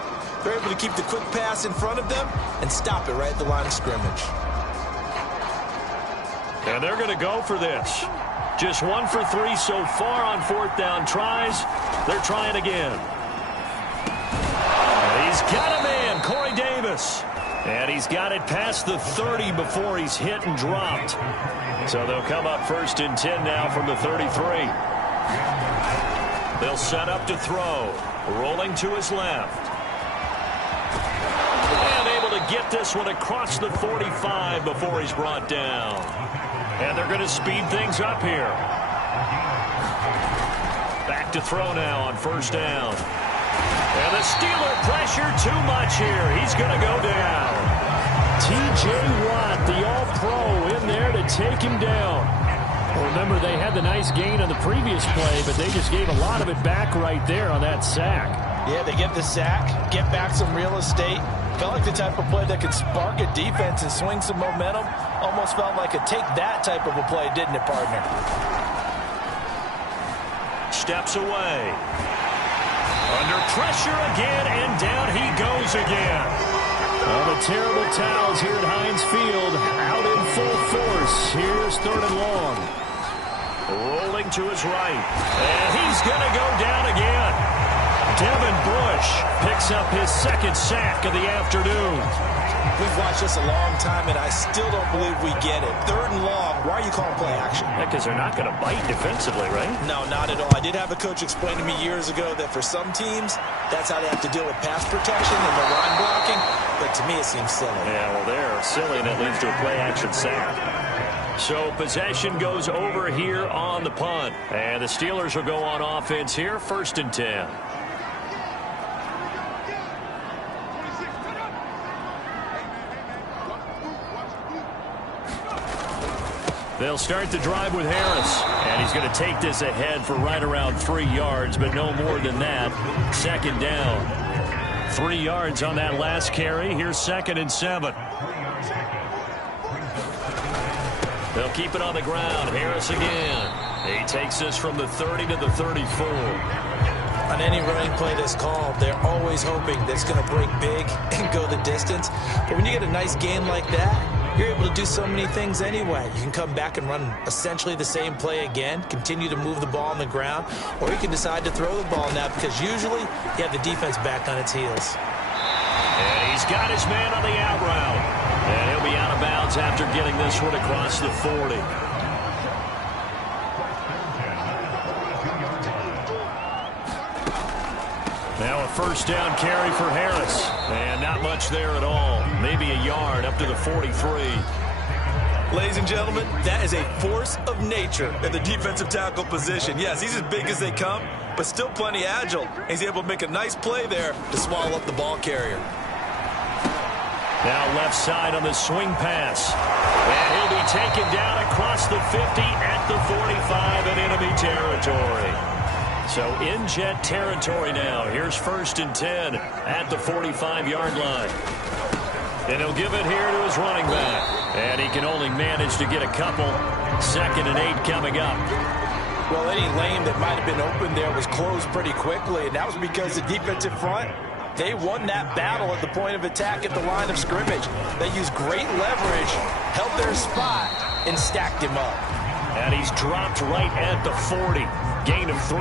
They're able to keep the quick pass in front of them and stop it right at the line of scrimmage. And they're going to go for this. Just 1 for 3 so far on 4th down tries. They're trying again. And he's got a man, Corey Davis. And he's got it past the 30 before he's hit and dropped. So they'll come up 1st and 10 now from the 33. They'll set up to throw. Rolling to his left. And able to get this one across the 45 before he's brought down. And they're going to speed things up here. Back to throw now on 1st down. And the Steeler pressure too much here. He's going to go down. T.J. Watt, the all-pro, in there to take him down. Well, remember, they had the nice gain on the previous play, but they just gave a lot of it back right there on that sack. Yeah, they get the sack, get back some real estate. Felt like the type of play that could spark a defense and swing some momentum. Almost felt like a take-that type of a play, didn't it, partner? Steps away. Under pressure again, and down he goes again. Well, the terrible towels here at Heinz Field out in full force. Here's 3rd and long. Rolling to his right. And he's going to go down again. Devin Bush picks up his 2nd sack of the afternoon. We've watched this a long time, and I still don't believe we get it. 3rd and long. Why are you calling play action? Because they're not going to bite defensively, right? No, not at all. I did have a coach explain to me years ago that for some teams, that's how they have to deal with pass protection and the line blocking. But to me, it seems silly. Yeah, well, they're silly, and it leads to a play-action sack. So possession goes over here on the punt. And the Steelers will go on offense here, 1st and 10. They'll start the drive with Harris. And he's going to take this ahead for right around 3 yards, but no more than that. 2nd down. 3 yards on that last carry. Here's 2nd and 7. They'll keep it on the ground. Harris again. He takes this from the 30 to the 34. On any running play that's called, they're always hoping that it's going to break big and go the distance. But when you get a nice game like that, you're able to do so many things anyway. You can come back and run essentially the same play again, continue to move the ball on the ground, or you can decide to throw the ball now because usually you have the defense back on its heels. And he's got his man on the out route. And he'll be out of bounds after getting this one across the 40. Now a first down carry for Harris. And not much there at all. Maybe a yard up to the 43. Ladies and gentlemen, that is a force of nature at the defensive tackle position. Yes, he's as big as they come, but still plenty agile. He's able to make a nice play there to swallow up the ball carrier. Now left side on the swing pass. And he'll be taken down across the 50 at the 45 in enemy territory. So in Jet territory now. Here's 1st and 10 at the 45-yard line. And he'll give it here to his running back. And he can only manage to get a couple. 2nd and 8 coming up. Well, any lane that might have been open there was closed pretty quickly, and that was because the defensive front, they won that battle at the point of attack at the line of scrimmage. They used great leverage, held their spot, and stacked him up. And he's dropped right at the 40. Gain of 3.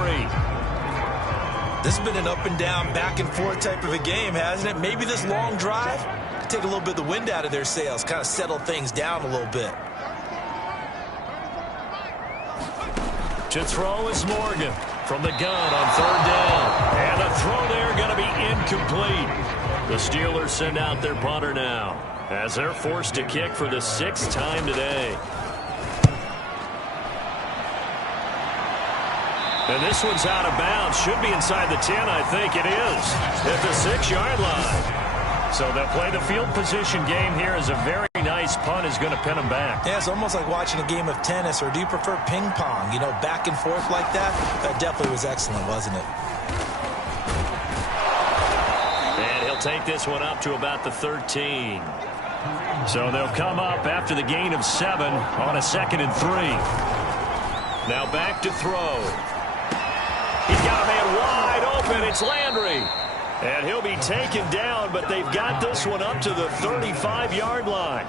This has been an up and down, back and forth type of a game, hasn't it? Maybe this long drive could take a little bit of the wind out of their sails, kind of settle things down a little bit. To throw is Morgan from the gun on 3rd down. And the throw there going to be incomplete. The Steelers send out their punter now as they're forced to kick for the 6th time today. And this one's out of bounds. Should be inside the 10, I think it is. At the 6-yard line. So they'll play the field position game here as a very nice punt is going to pin them back. Yeah, it's almost like watching a game of tennis, or do you prefer ping pong? You know, back and forth like that? That definitely was excellent, wasn't it? And he'll take this one up to about the 13. So they'll come up after the gain of 7 on a 2nd and 3. Now back to throw. He's got a man wide open. It's Landry. And he'll be taken down, but they've got this one up to the 35-yard line.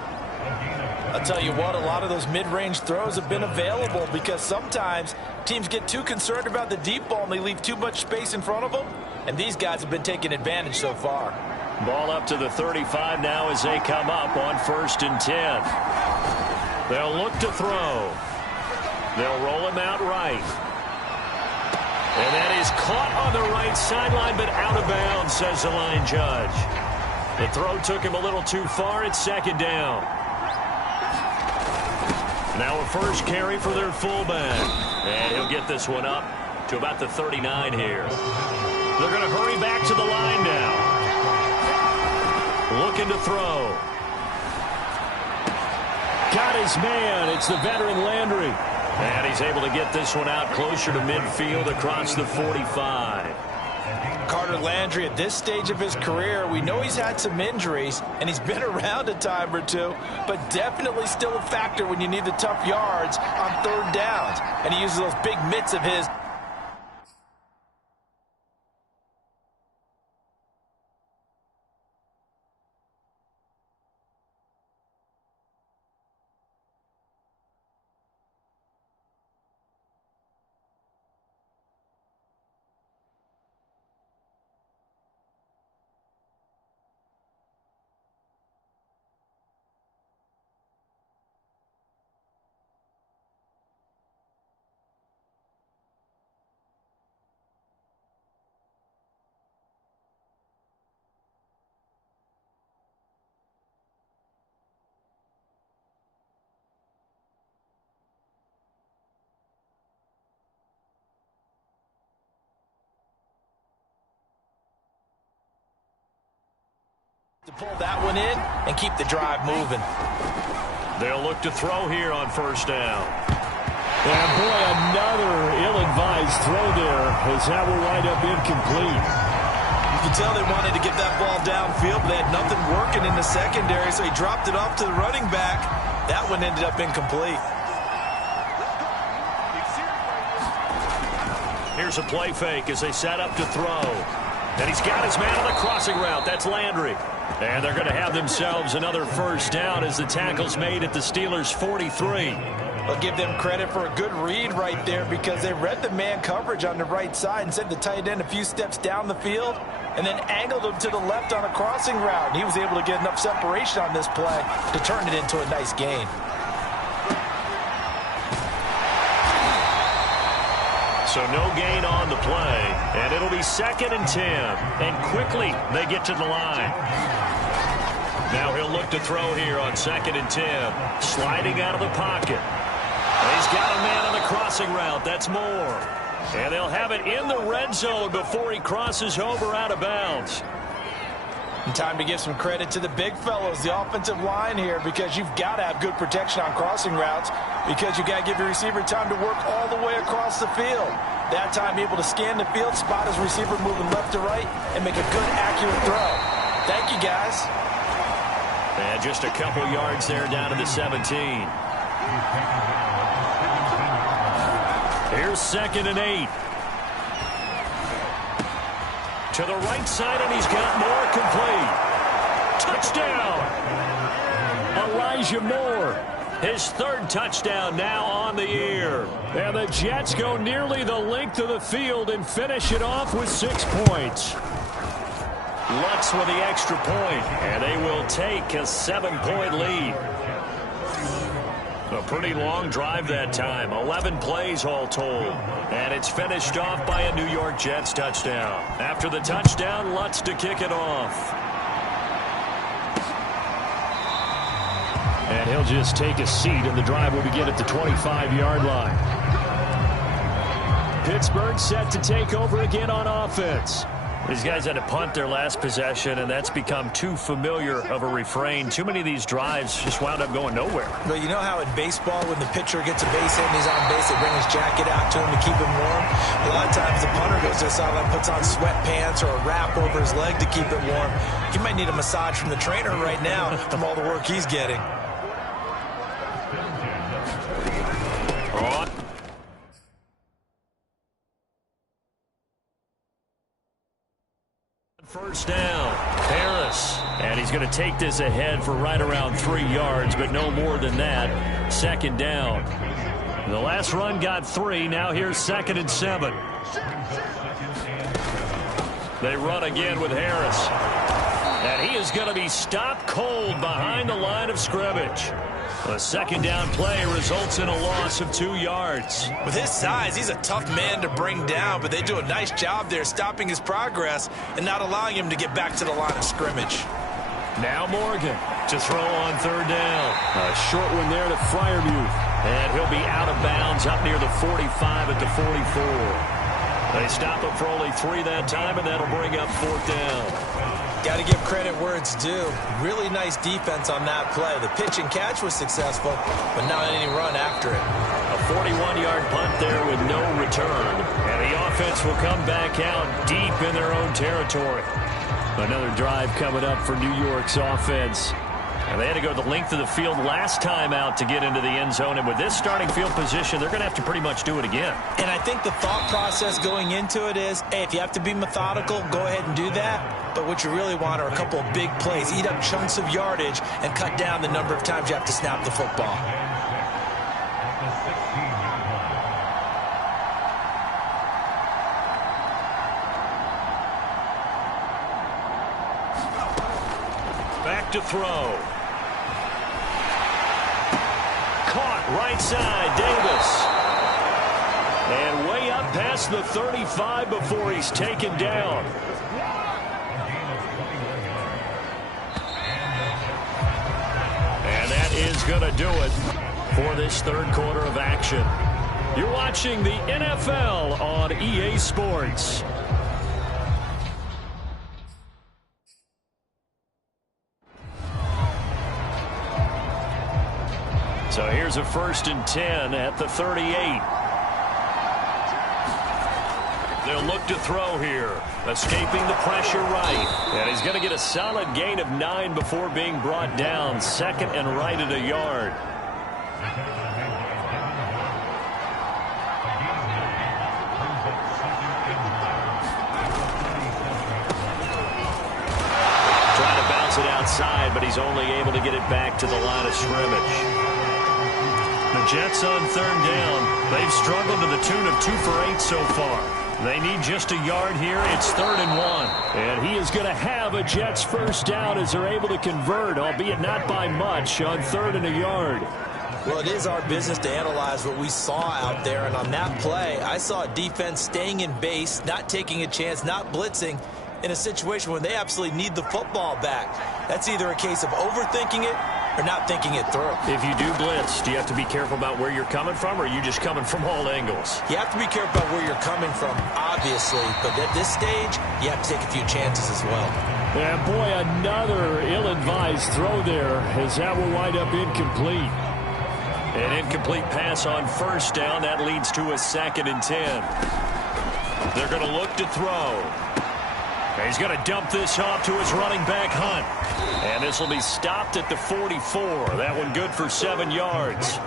I'll tell you what, a lot of those mid-range throws have been available because sometimes teams get too concerned about the deep ball and they leave too much space in front of them. And these guys have been taking advantage so far. Ball up to the 35 now as they come up on 1st and 10. They'll look to throw. They'll roll him out right. And that is caught on the right sideline, but out of bounds, says the line judge. The throw took him a little too far. It's 2nd down. Now a first carry for their fullback. And he'll get this one up to about the 39 here. They're going to hurry back to the line now. Looking to throw. Got his man. It's the veteran Landry. And he's able to get this one out closer to midfield across the 45. Carter Landry, at this stage of his career, we know he's had some injuries, and he's been around a time or two, but definitely still a factor when you need the tough yards on 3rd downs. And he uses those big mitts of his. To pull that one in and keep the drive moving. They'll look to throw here on 1st down. And boy, another ill-advised throw there as that will wind up incomplete. You can tell they wanted to get that ball downfield, but they had nothing working in the secondary, so he dropped it off to the running back. That one ended up incomplete. Here's a play fake as they set up to throw. And he's got his man on the crossing route. That's Landry. And they're going to have themselves another first down as the tackle's made at the Steelers' 43. I'll give them credit for a good read right there because they read the man coverage on the right side and sent the tight end a few steps down the field and then angled him to the left on a crossing route. And he was able to get enough separation on this play to turn it into a nice gain. So no gain on the play, and it'll be 2nd and 10. And quickly they get to the line. Now he'll look to throw here on 2nd and 10. Sliding out of the pocket. And he's got a man on the crossing route. That's Moore. And they'll have it in the red zone before he crosses over out of bounds. And time to give some credit to the big fellows, the offensive line here, because you've got to have good protection on crossing routes because you've got to give your receiver time to work all the way across the field. That time, be able to scan the field, spot his receiver moving left to right, and make a good, accurate throw. Thank you, guys. And just a couple yards there down to the 17. Here's 2nd and 8. To the right side, and he's got Moore complete. Touchdown! Elijah Moore, his 3rd touchdown now on the year. And the Jets go nearly the length of the field and finish it off with 6 points. Lutz with the extra point, and they will take a 7-point lead. A pretty long drive that time, 11 plays all told. And it's finished off by a New York Jets touchdown. After the touchdown, Lutz to kick it off. And he'll just take a seat, and the drive will begin at the 25-yard line. Pittsburgh set to take over again on offense. These guys had to punt their last possession, and that's become too familiar of a refrain. Too many of these drives just wound up going nowhere. Well, you know how in baseball, when the pitcher gets a base hit and he's on base, they bring his jacket out to him to keep him warm? A lot of times the punter goes to the sideline, puts on sweatpants or a wrap over his leg to keep it warm. He might need a massage from the trainer right now from all the work he's getting. First down, Harris, and he's going to take this ahead for right around 3 yards, but no more than that. 2nd down. The last run got 3. Now here's 2nd and 7. They run again with Harris, and he is going to be stopped cold behind the line of scrimmage. A 2nd down play results in a loss of 2 yards. With his size, he's a tough man to bring down, but they do a nice job there stopping his progress and not allowing him to get back to the line of scrimmage. Now Morgan to throw on 3rd down. A short one there to Freiermuth. And he'll be out of bounds up near the 45 at the 44. They stop him for only 3 that time, and that'll bring up 4th down. Got to give credit where it's due. Really nice defense on that play. The pitch and catch was successful, but not any run after it. A 41-yard punt there with no return. And the offense will come back out deep in their own territory. Another drive coming up for New York's offense. And they had to go the length of the field last time out to get into the end zone. And with this starting field position, they're going to have to pretty much do it again. And I think the thought process going into it is, hey, if you have to be methodical, go ahead and do that. But what you really want are a couple of big plays. Eat up chunks of yardage and cut down the number of times you have to snap the football. Back to throw. Caught right side, Davis. And way up past the 35 before he's taken down. And that is going to do it for this 3rd quarter of action. You're watching the NFL on EA Sports. So here's a 1st and 10 at the 38. They'll look to throw here. Escaping the pressure right. And he's going to get a solid gain of 9 before being brought down. 2nd and right at a yard. inside, but he's only able to get it back to the line of scrimmage. The Jets on third down. They've struggled to the tune of 2 for 8 so far. They need just a yard here. It's 3rd and 1. And he is going to have a Jets first down as they're able to convert, albeit not by much, on 3rd and a yard. Well, it is our business to analyze what we saw out there, and on that play, I saw a defense staying in base, not taking a chance, not blitzing in a situation where they absolutely need the football back. That's either a case of overthinking it or not thinking it through. If you do blitz, do you have to be careful about where you're coming from, or are you just coming from all angles? You have to be careful about where you're coming from, obviously, but at this stage, you have to take a few chances as well. And boy, another ill-advised throw there, as that will wind up incomplete. An incomplete pass on first down. That leads to a 2nd and 10. They're going to look to throw. He's going to dump this off to his running back, Hunt. And this will be stopped at the 44. That one good for 7 yards.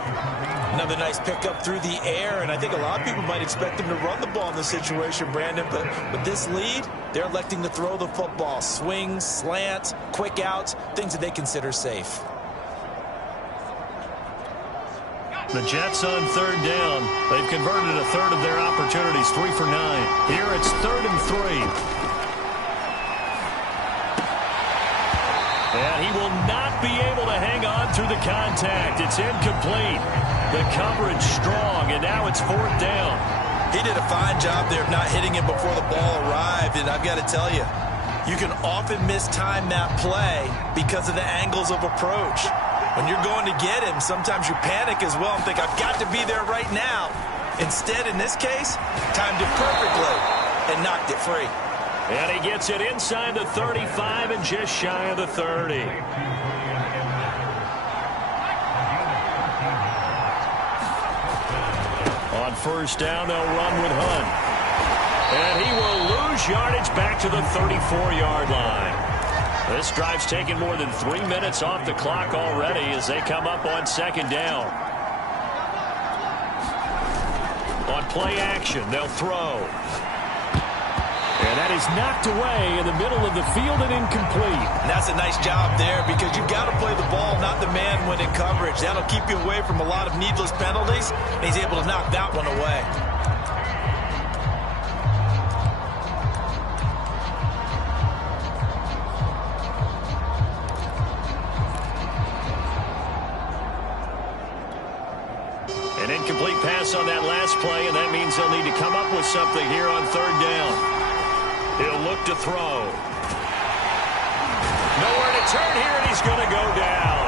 Another nice pickup through the air, and I think a lot of people might expect him to run the ball in this situation, Brandon, but with this lead, they're electing to throw the football. Swings, slants, quick outs, things that they consider safe. The Jets on third down. They've converted a third of their opportunities, 3 for 9. Here it's 3rd and 3. And he will not be able to hang on through the contact. It's incomplete. The coverage strong, and now it's 4th down. He did a fine job there of not hitting him before the ball arrived, and I've got to tell you, you can often mistime that play because of the angles of approach. When you're going to get him, sometimes you panic as well and think, I've got to be there right now. Instead, in this case, timed it perfectly and knocked it free. And he gets it inside the 35 and just shy of the 30. On first down, they'll run with Hunt. And he will lose yardage back to the 34-yard line. This drive's taken more than 3 minutes off the clock already as they come up on 2nd down. On play action, they'll throw. And that is knocked away in the middle of the field and incomplete. And that's a nice job there because you've got to play the ball, not the man when in coverage. That'll keep you away from a lot of needless penalties, and he's able to knock that one away. An incomplete pass on that last play, and that means they'll need to come up with something here on 3rd down. He'll look to throw. Nowhere to turn here, and he's going to go down.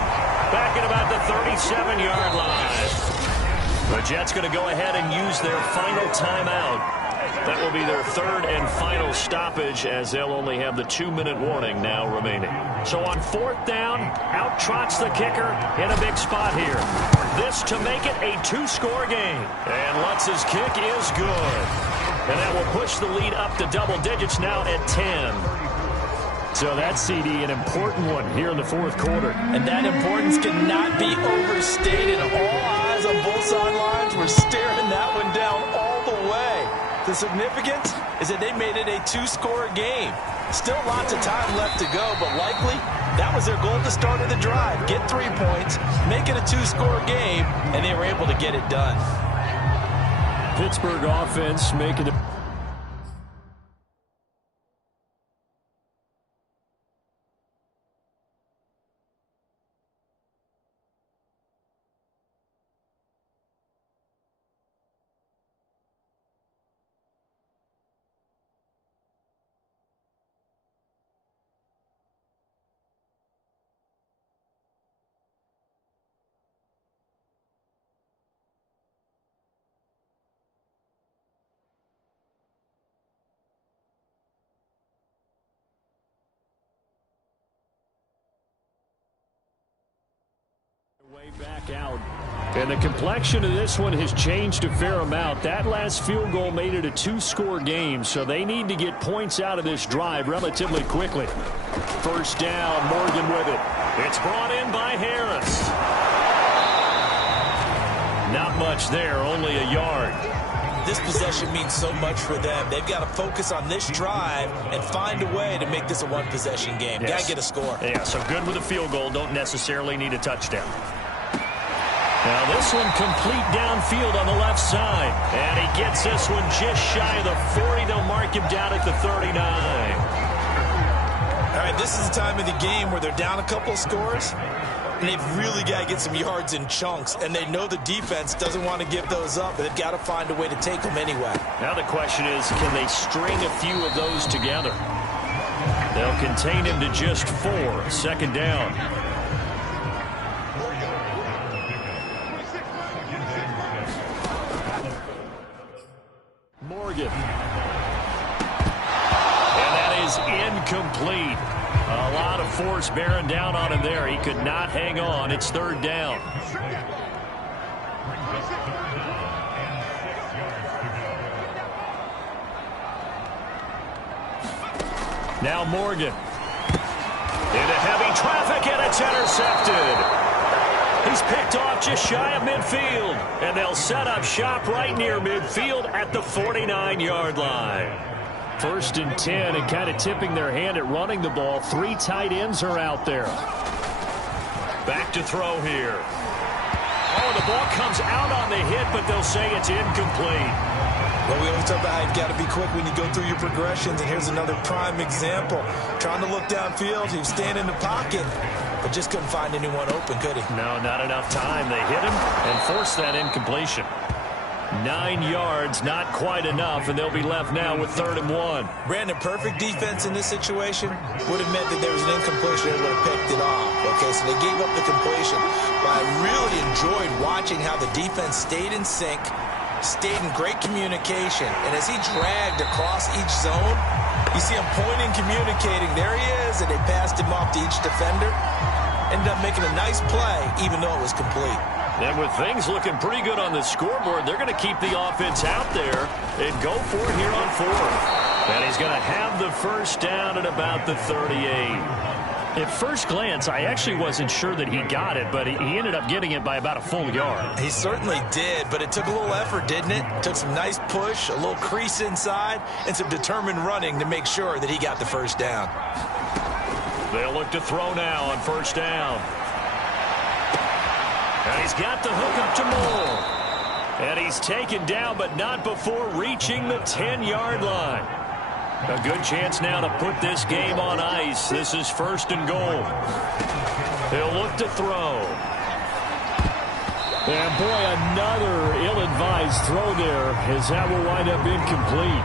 Back at about the 37-yard line. The Jets going to go ahead and use their final timeout. That will be their 3rd and final stoppage as they'll only have the 2-minute warning now remaining. So on 4th down, out trots the kicker in a big spot here. This to make it a 2-score game. And Lutz's kick is good. And that will push the lead up to double digits now at 10. So that's, CD, an important one here in the 4th quarter. And that importance cannot be overstated. All eyes on both sidelines were staring that one down all the way. The significance is that they made it a 2-score game. Still lots of time left to go, but likely that was their goal at the start of the drive. Get 3 points, make it a 2-score game, and they were able to get it done. Pittsburgh offense making the way back out. And the complexion of this one has changed a fair amount. That last field goal made it a 2-score game, so they need to get points out of this drive relatively quickly. First down, Morgan with it. It's brought in by Harris. Not much there, only a yard. this possession means so much for them. They've got to focus on this drive and find a way to make this a one-possession game. Yes. Got to get a score. Yeah, so good with a field goal. Don't necessarily need a touchdown. Now this one complete downfield on the left side. And he gets this one just shy of the 40. They'll mark him down at the 39. All right, this is the time of the game where they're down a couple of scores, and they've really got to get some yards in chunks, and they know the defense doesn't want to give those up, but they've got to find a way to take them anyway. Now the question is, can they string a few of those together? They'll contain him to just 4. Second down. Morgan. And that is incomplete. A lot of force bearing down on him there. He could not hang on. It's third down. Now Morgan. Into heavy traffic, and it's intercepted. He's picked off just shy of midfield. And they'll set up shop right near midfield at the 49-yard line. First and 10, and kind of tipping their hand at running the ball. 3 tight ends are out there. Back to throw here. Oh, the ball comes out on the hit, but they'll say it's incomplete. Well, we always talk about how you've got to be quick when you go through your progressions, and here's another prime example. Trying to look downfield, he was standing in the pocket, but just couldn't find anyone open, could he? No, not enough time. They hit him and forced that incompletion. 9 yards, not quite enough, and they'll be left now with 3rd and 1. Brandon, perfect defense in this situation would have meant that there was an incompletion. They would have picked it off. Okay, so they gave up the completion. But I really enjoyed watching how the defense stayed in sync, stayed in great communication, and as he dragged across each zone, you see him pointing, communicating. There he is, and they passed him off to each defender. Ended up making a nice play, even though it was complete. And with things looking pretty good on the scoreboard, they're going to keep the offense out there and go for it here on 4th. And he's going to have the first down at about the 38. At first glance, I actually wasn't sure that he got it, but he ended up getting it by about a full yard. He certainly did, but it took a little effort, didn't it? Took some nice push, a little crease inside, and some determined running to make sure that he got the first down. They'll look to throw now on first down. And he's got the hook up to Moore. And he's taken down, but not before reaching the 10-yard line. A good chance now to put this game on ice. This is 1st and goal. They'll look to throw. And boy, another ill-advised throw there, as that will wind up incomplete.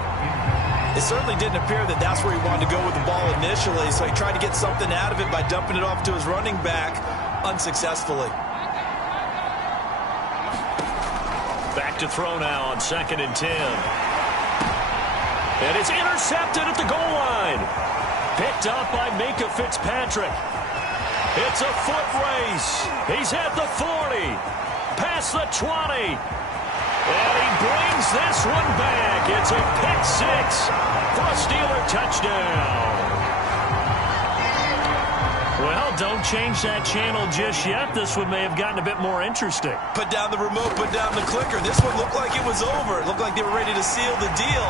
It certainly didn't appear that that's where he wanted to go with the ball initially, so he tried to get something out of it by dumping it off to his running back unsuccessfully. Back to throw now on 2nd and 10. And it's intercepted at the goal line. Picked up by Minka Fitzpatrick. It's a foot race. He's at the 40. Past the 20. And he brings this one back. It's a pick 6 for a Steeler touchdown. Well, don't change that channel just yet. This one may have gotten a bit more interesting. Put down the remote, put down the clicker. This one looked like it was over. It looked like they were ready to seal the deal.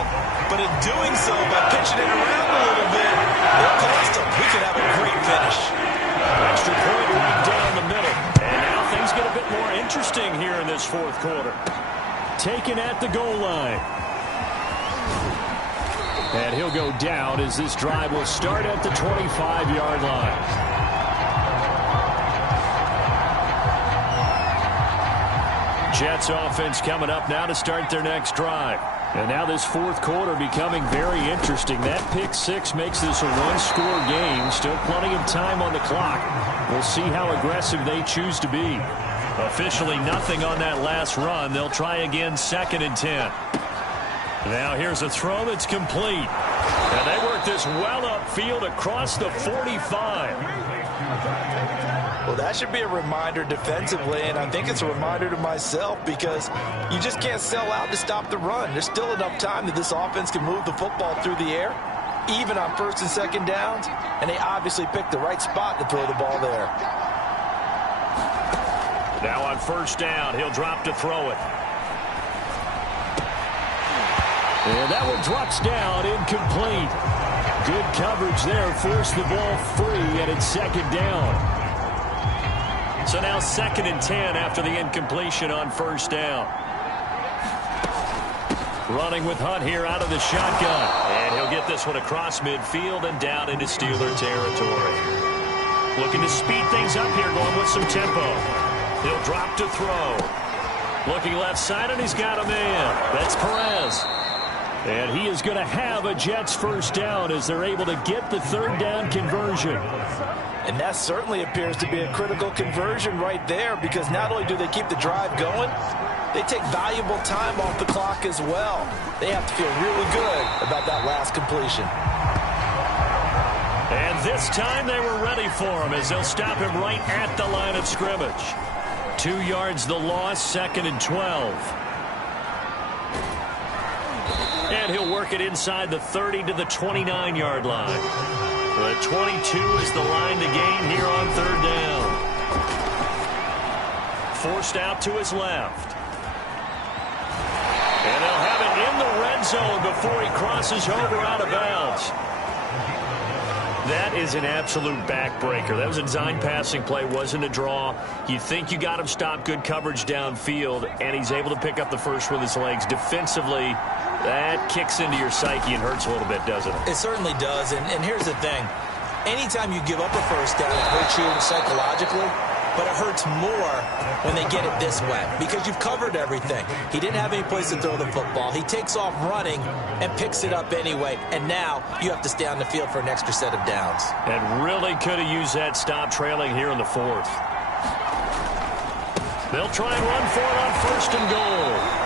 But in doing so, by pitching it around a little bit, it cost them. We could have a great finish. Extra point right down the middle. And now things get a bit more interesting here in this 4th quarter. Taken at the goal line. And he'll go down as this drive will start at the 25-yard line. Jets offense coming up now to start their next drive. And now this 4th quarter becoming very interesting. That pick 6 makes this a 1-score game. Still plenty of time on the clock. We'll see how aggressive they choose to be. Officially nothing on that last run. They'll try again 2nd and 10. Now here's a throw that's complete. And they work this well upfield across the 45. Well, that should be a reminder defensively, and I think it's a reminder to myself because you just can't sell out to stop the run. There's still enough time that this offense can move the football through the air, even on 1st and 2nd downs, and they obviously picked the right spot to throw the ball there. Now on 1st down, he'll drop to throw it. And that one drops down, incomplete. Good coverage there, forced the ball free, and it's second down. So now 2nd and 10 after the incompletion on first down. Running with Hunt here out of the shotgun. And he'll get this one across midfield and down into Steeler territory. Looking to speed things up here, going with some tempo. He'll drop to throw. Looking left side, and he's got a man. That's Perez. And he is going to have a Jets first down as they're able to get the third down conversion. And that certainly appears to be a critical conversion right there, because not only do they keep the drive going, they take valuable time off the clock as well. They have to feel really good about that last completion. And this time they were ready for him as they'll stop him right at the line of scrimmage. 2 yards the loss, 2nd and 12. And he'll work it inside the 30 to the 29-yard line. The 22 is the line to gain here on third down. Forced out to his left. And they'll have it in the red zone before he crosses over out of bounds. That is an absolute backbreaker. That was a design passing play, wasn't a draw. You think you got him stopped, good coverage downfield, and he's able to pick up the first with his legs. Defensively, that kicks into your psyche and hurts a little bit, doesn't it? It certainly does, and here's the thing. Anytime you give up a first down, it hurts you psychologically, but it hurts more when they get it this way because you've covered everything. He didn't have any place to throw the football. He takes off running and picks it up anyway, and now you have to stay on the field for an extra set of downs. And really could have used that stop trailing here in the 4th. They'll try and run for it on 1st and goal.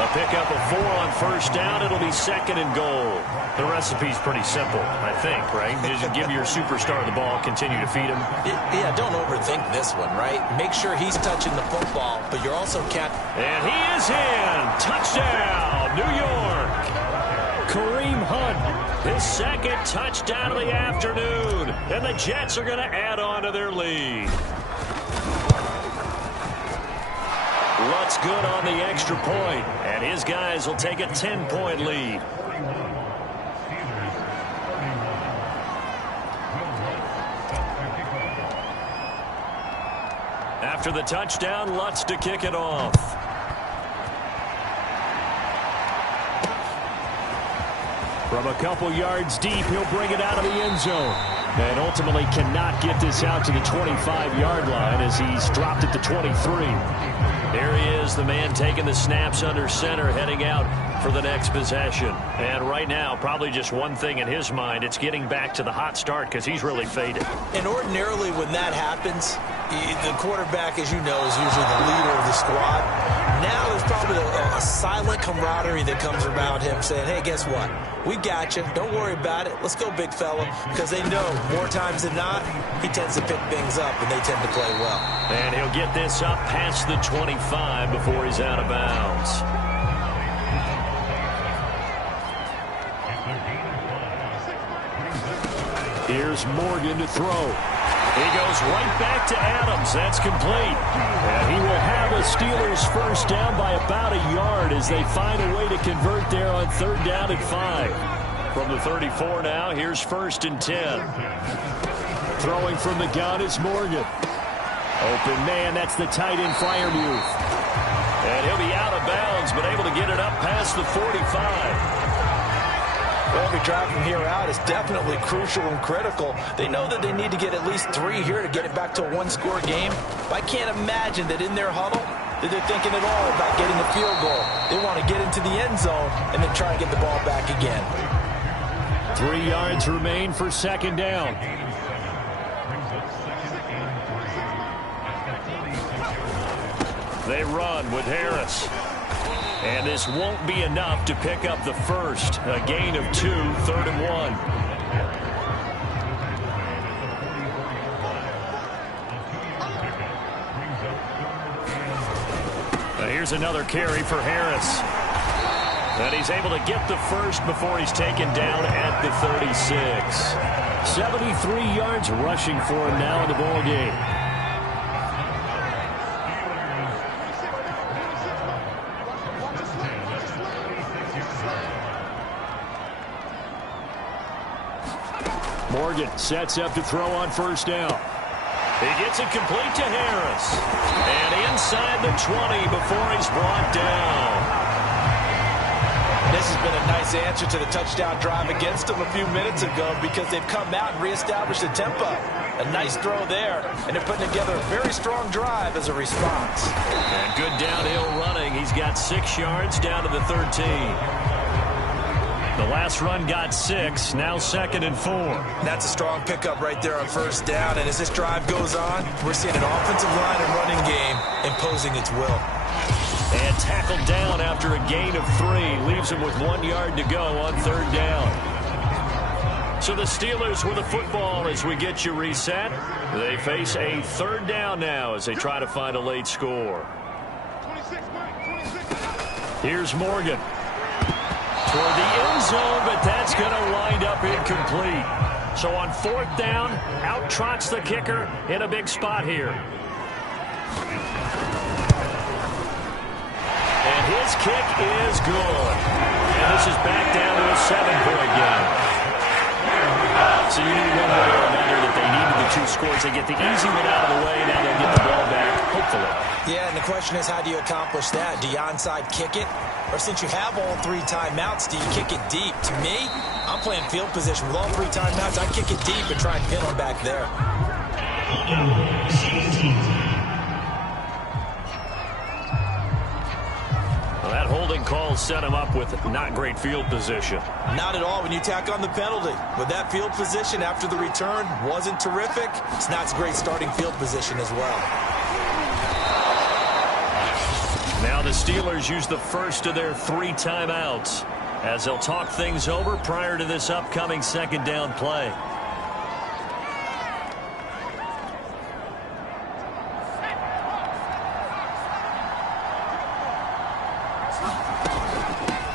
A pickup of 4 on first down. It'll be 2nd and goal. The recipe's pretty simple, I think, right? Just give your superstar the ball, continue to feed him. Yeah, don't overthink this one, right? Make sure he's touching the football, but you're also And he is in. Touchdown, New York. Kareem Hunt, His 2nd touchdown of the afternoon. And the Jets are going to add on to their lead. Lutz good on the extra point, and his guys will take a 10-point lead. After the touchdown, Lutz to kick it off. from a couple yards deep, he'll bring it out of the end zone. And ultimately cannot get this out to the 25-yard line as he's dropped it to 23. There he is, the man taking the snaps under center, heading out for the next possession. And right now, probably just one thing in his mind, it's getting back to the hot start because he's really faded. And ordinarily when that happens, the quarterback, as you know, is usually the leader of the squad. Now there's probably a silent camaraderie that comes around him saying, hey, guess what? We got you. Don't worry about it. Let's go, big fella. Because they know more times than not, he tends to pick things up, and they tend to play well. And he'll get this up past the 25 before he's out of bounds. Here's Morgan to throw. He goes right back to Adams. That's complete. And he will have a Steelers first down by about a yard as they find a way to convert there on 3rd down and 5. From the 34 now, here's 1st and 10. Throwing from the gun is Morgan. Open man, that's the tight end Freiermuth. And he'll be out of bounds, but able to get it up past the 45. Well, every drive from here out is definitely crucial and critical. They know that they need to get at least 3 here to get it back to a one-score game. But I can't imagine that in their huddle that they're thinking at all about getting a field goal. They want to get into the end zone and then try and get the ball back again. 3 yards remain for 2nd down. They run with Harris. And this won't be enough to pick up the first. A gain of 2, 3rd and 1. Now here's another carry for Harris. And he's able to get the first before he's taken down at the 36. 73 yards rushing for him now in the ball game. Morgan sets up to throw on first down. He gets it complete to Harris. And inside the 20 before he's brought down. This has been a nice answer to the touchdown drive against them a few minutes ago because they've come out and reestablished the tempo. A nice throw there, and they're putting together a very strong drive as a response. And good downhill running. He's got 6 yards down to the 13. The last run got 6, now 2nd and 4. That's a strong pickup right there on first down, and as this drive goes on, we're seeing an offensive line and running game imposing its will. And tackled down after a gain of 3. Leaves him with 1 yard to go on 3rd down. So the Steelers with the football as we get you reset. They face a 3rd down now as they try to find a late score. Here's Morgan. Toward the end zone, but that's going to wind up incomplete. So on 4th down, out trots the kicker in a big spot here. And his kick is good. And this is back down to a 7-point game. So you knew one way or another that they needed the 2 scores. They get the easy one out of the way. Now they'll get the ball back, hopefully. Yeah, and the question is, how do you accomplish that? Do you onside kick it? Or since you have all 3 timeouts, do you kick it deep? To me, I'm playing field position. With all 3 timeouts, I kick it deep and try and pin them back there. Well, that holding call set him up with not great field position. Not at all when you tack on the penalty. With that field position after the return wasn't terrific, it's not a great starting field position as well. Now the Steelers use the first of their 3 timeouts as they'll talk things over prior to this upcoming 2nd down play.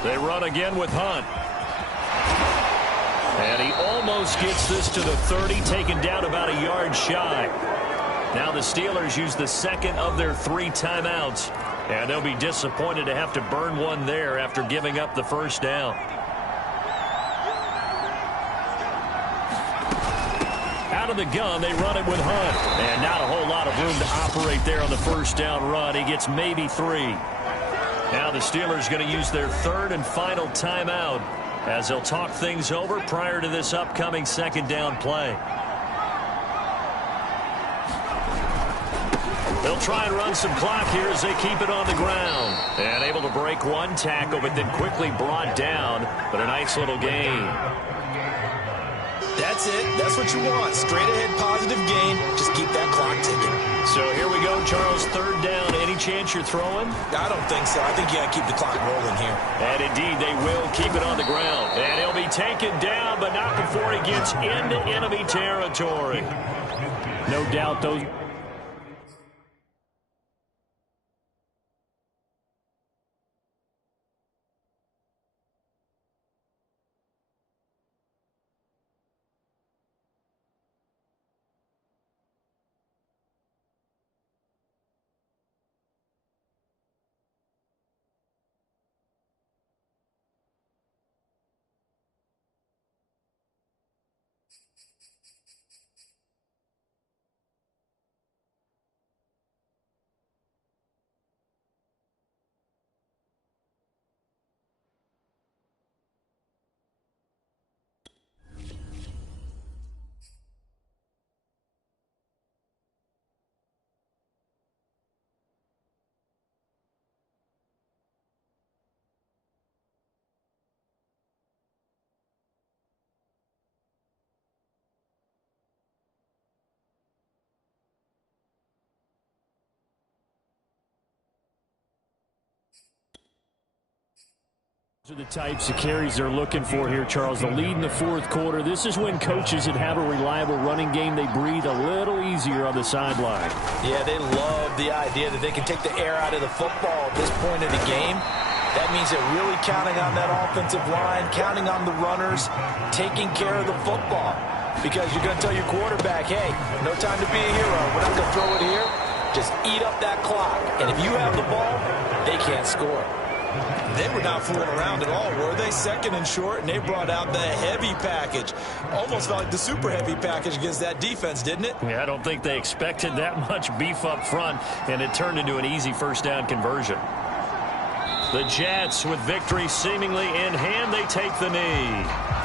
They run again with Hunt. And he almost gets this to the 30, taken down about a yard shy. Now the Steelers use the 2nd of their 3 timeouts. And they'll be disappointed to have to burn one there after giving up the first down. Out of the gun, they run it with Hunt. And not a whole lot of room to operate there on the first down run. He gets maybe 3. Now the Steelers going to use their 3rd and final timeout as they'll talk things over prior to this upcoming 2nd down play. They'll try and run some clock here as they keep it on the ground. And able to break 1 tackle, but then quickly brought down. But a nice little gain. That's it. That's what you want. Straight ahead positive gain. Just keep that clock ticking. So here we go, Charles. 3rd down. Any chance you're throwing? I don't think so. I think you got to keep the clock rolling here. And indeed, they will keep it on the ground. And he'll be taken down, but not before he gets into enemy territory. No doubt those... Those are the types of carries they're looking for here, Charles. The lead in the 4th quarter. This is when coaches that have a reliable running game, they breathe a little easier on the sideline. Yeah, they love the idea that they can take the air out of the football at this point of the game. That means they're really counting on that offensive line, counting on the runners, taking care of the football. Because you're going to tell your quarterback, hey, no time to be a hero. We're not going to throw it here. Just eat up that clock. And if you have the ball, they can't score. They were not fooling around at all, were they? Second and short, and they brought out the heavy package. Almost felt like the super heavy package against that defense, didn't it? Yeah, I don't think they expected that much beef up front, and it turned into an easy first down conversion. The Jets, with victory seemingly in hand, they take the knee.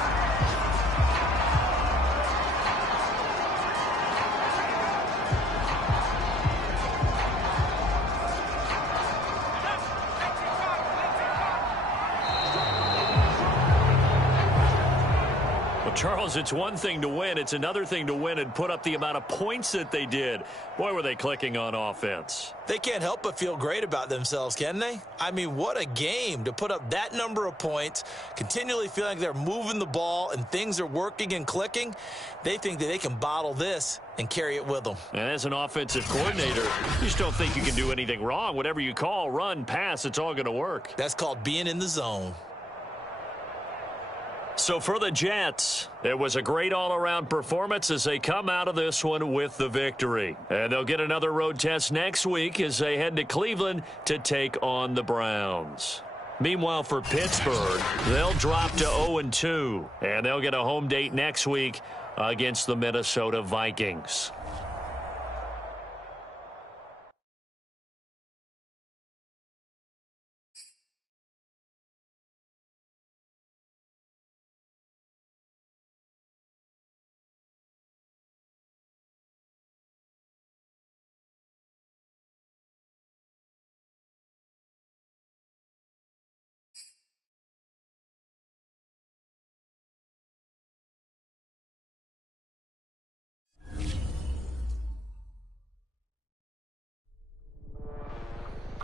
Charles, it's one thing to win. It's another thing to win and put up the amount of points that they did. Boy, were they clicking on offense. They can't help but feel great about themselves, can they? I mean, what a game to put up that number of points, continually feeling like they're moving the ball and things are working and clicking. They think that they can bottle this and carry it with them. And as an offensive coordinator, you just don't think you can do anything wrong. Whatever you call, run, pass, it's all going to work. That's called being in the zone. So for the Jets, it was a great all-around performance as they come out of this one with the victory. And they'll get another road test next week as they head to Cleveland to take on the Browns. Meanwhile, for Pittsburgh, they'll drop to 0-2, and they'll get a home date next week against the Minnesota Vikings.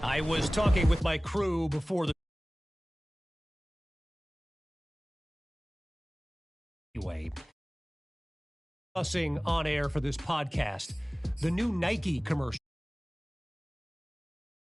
I was talking with my crew before the anyway, discussing on air for this podcast the new Nike commercial.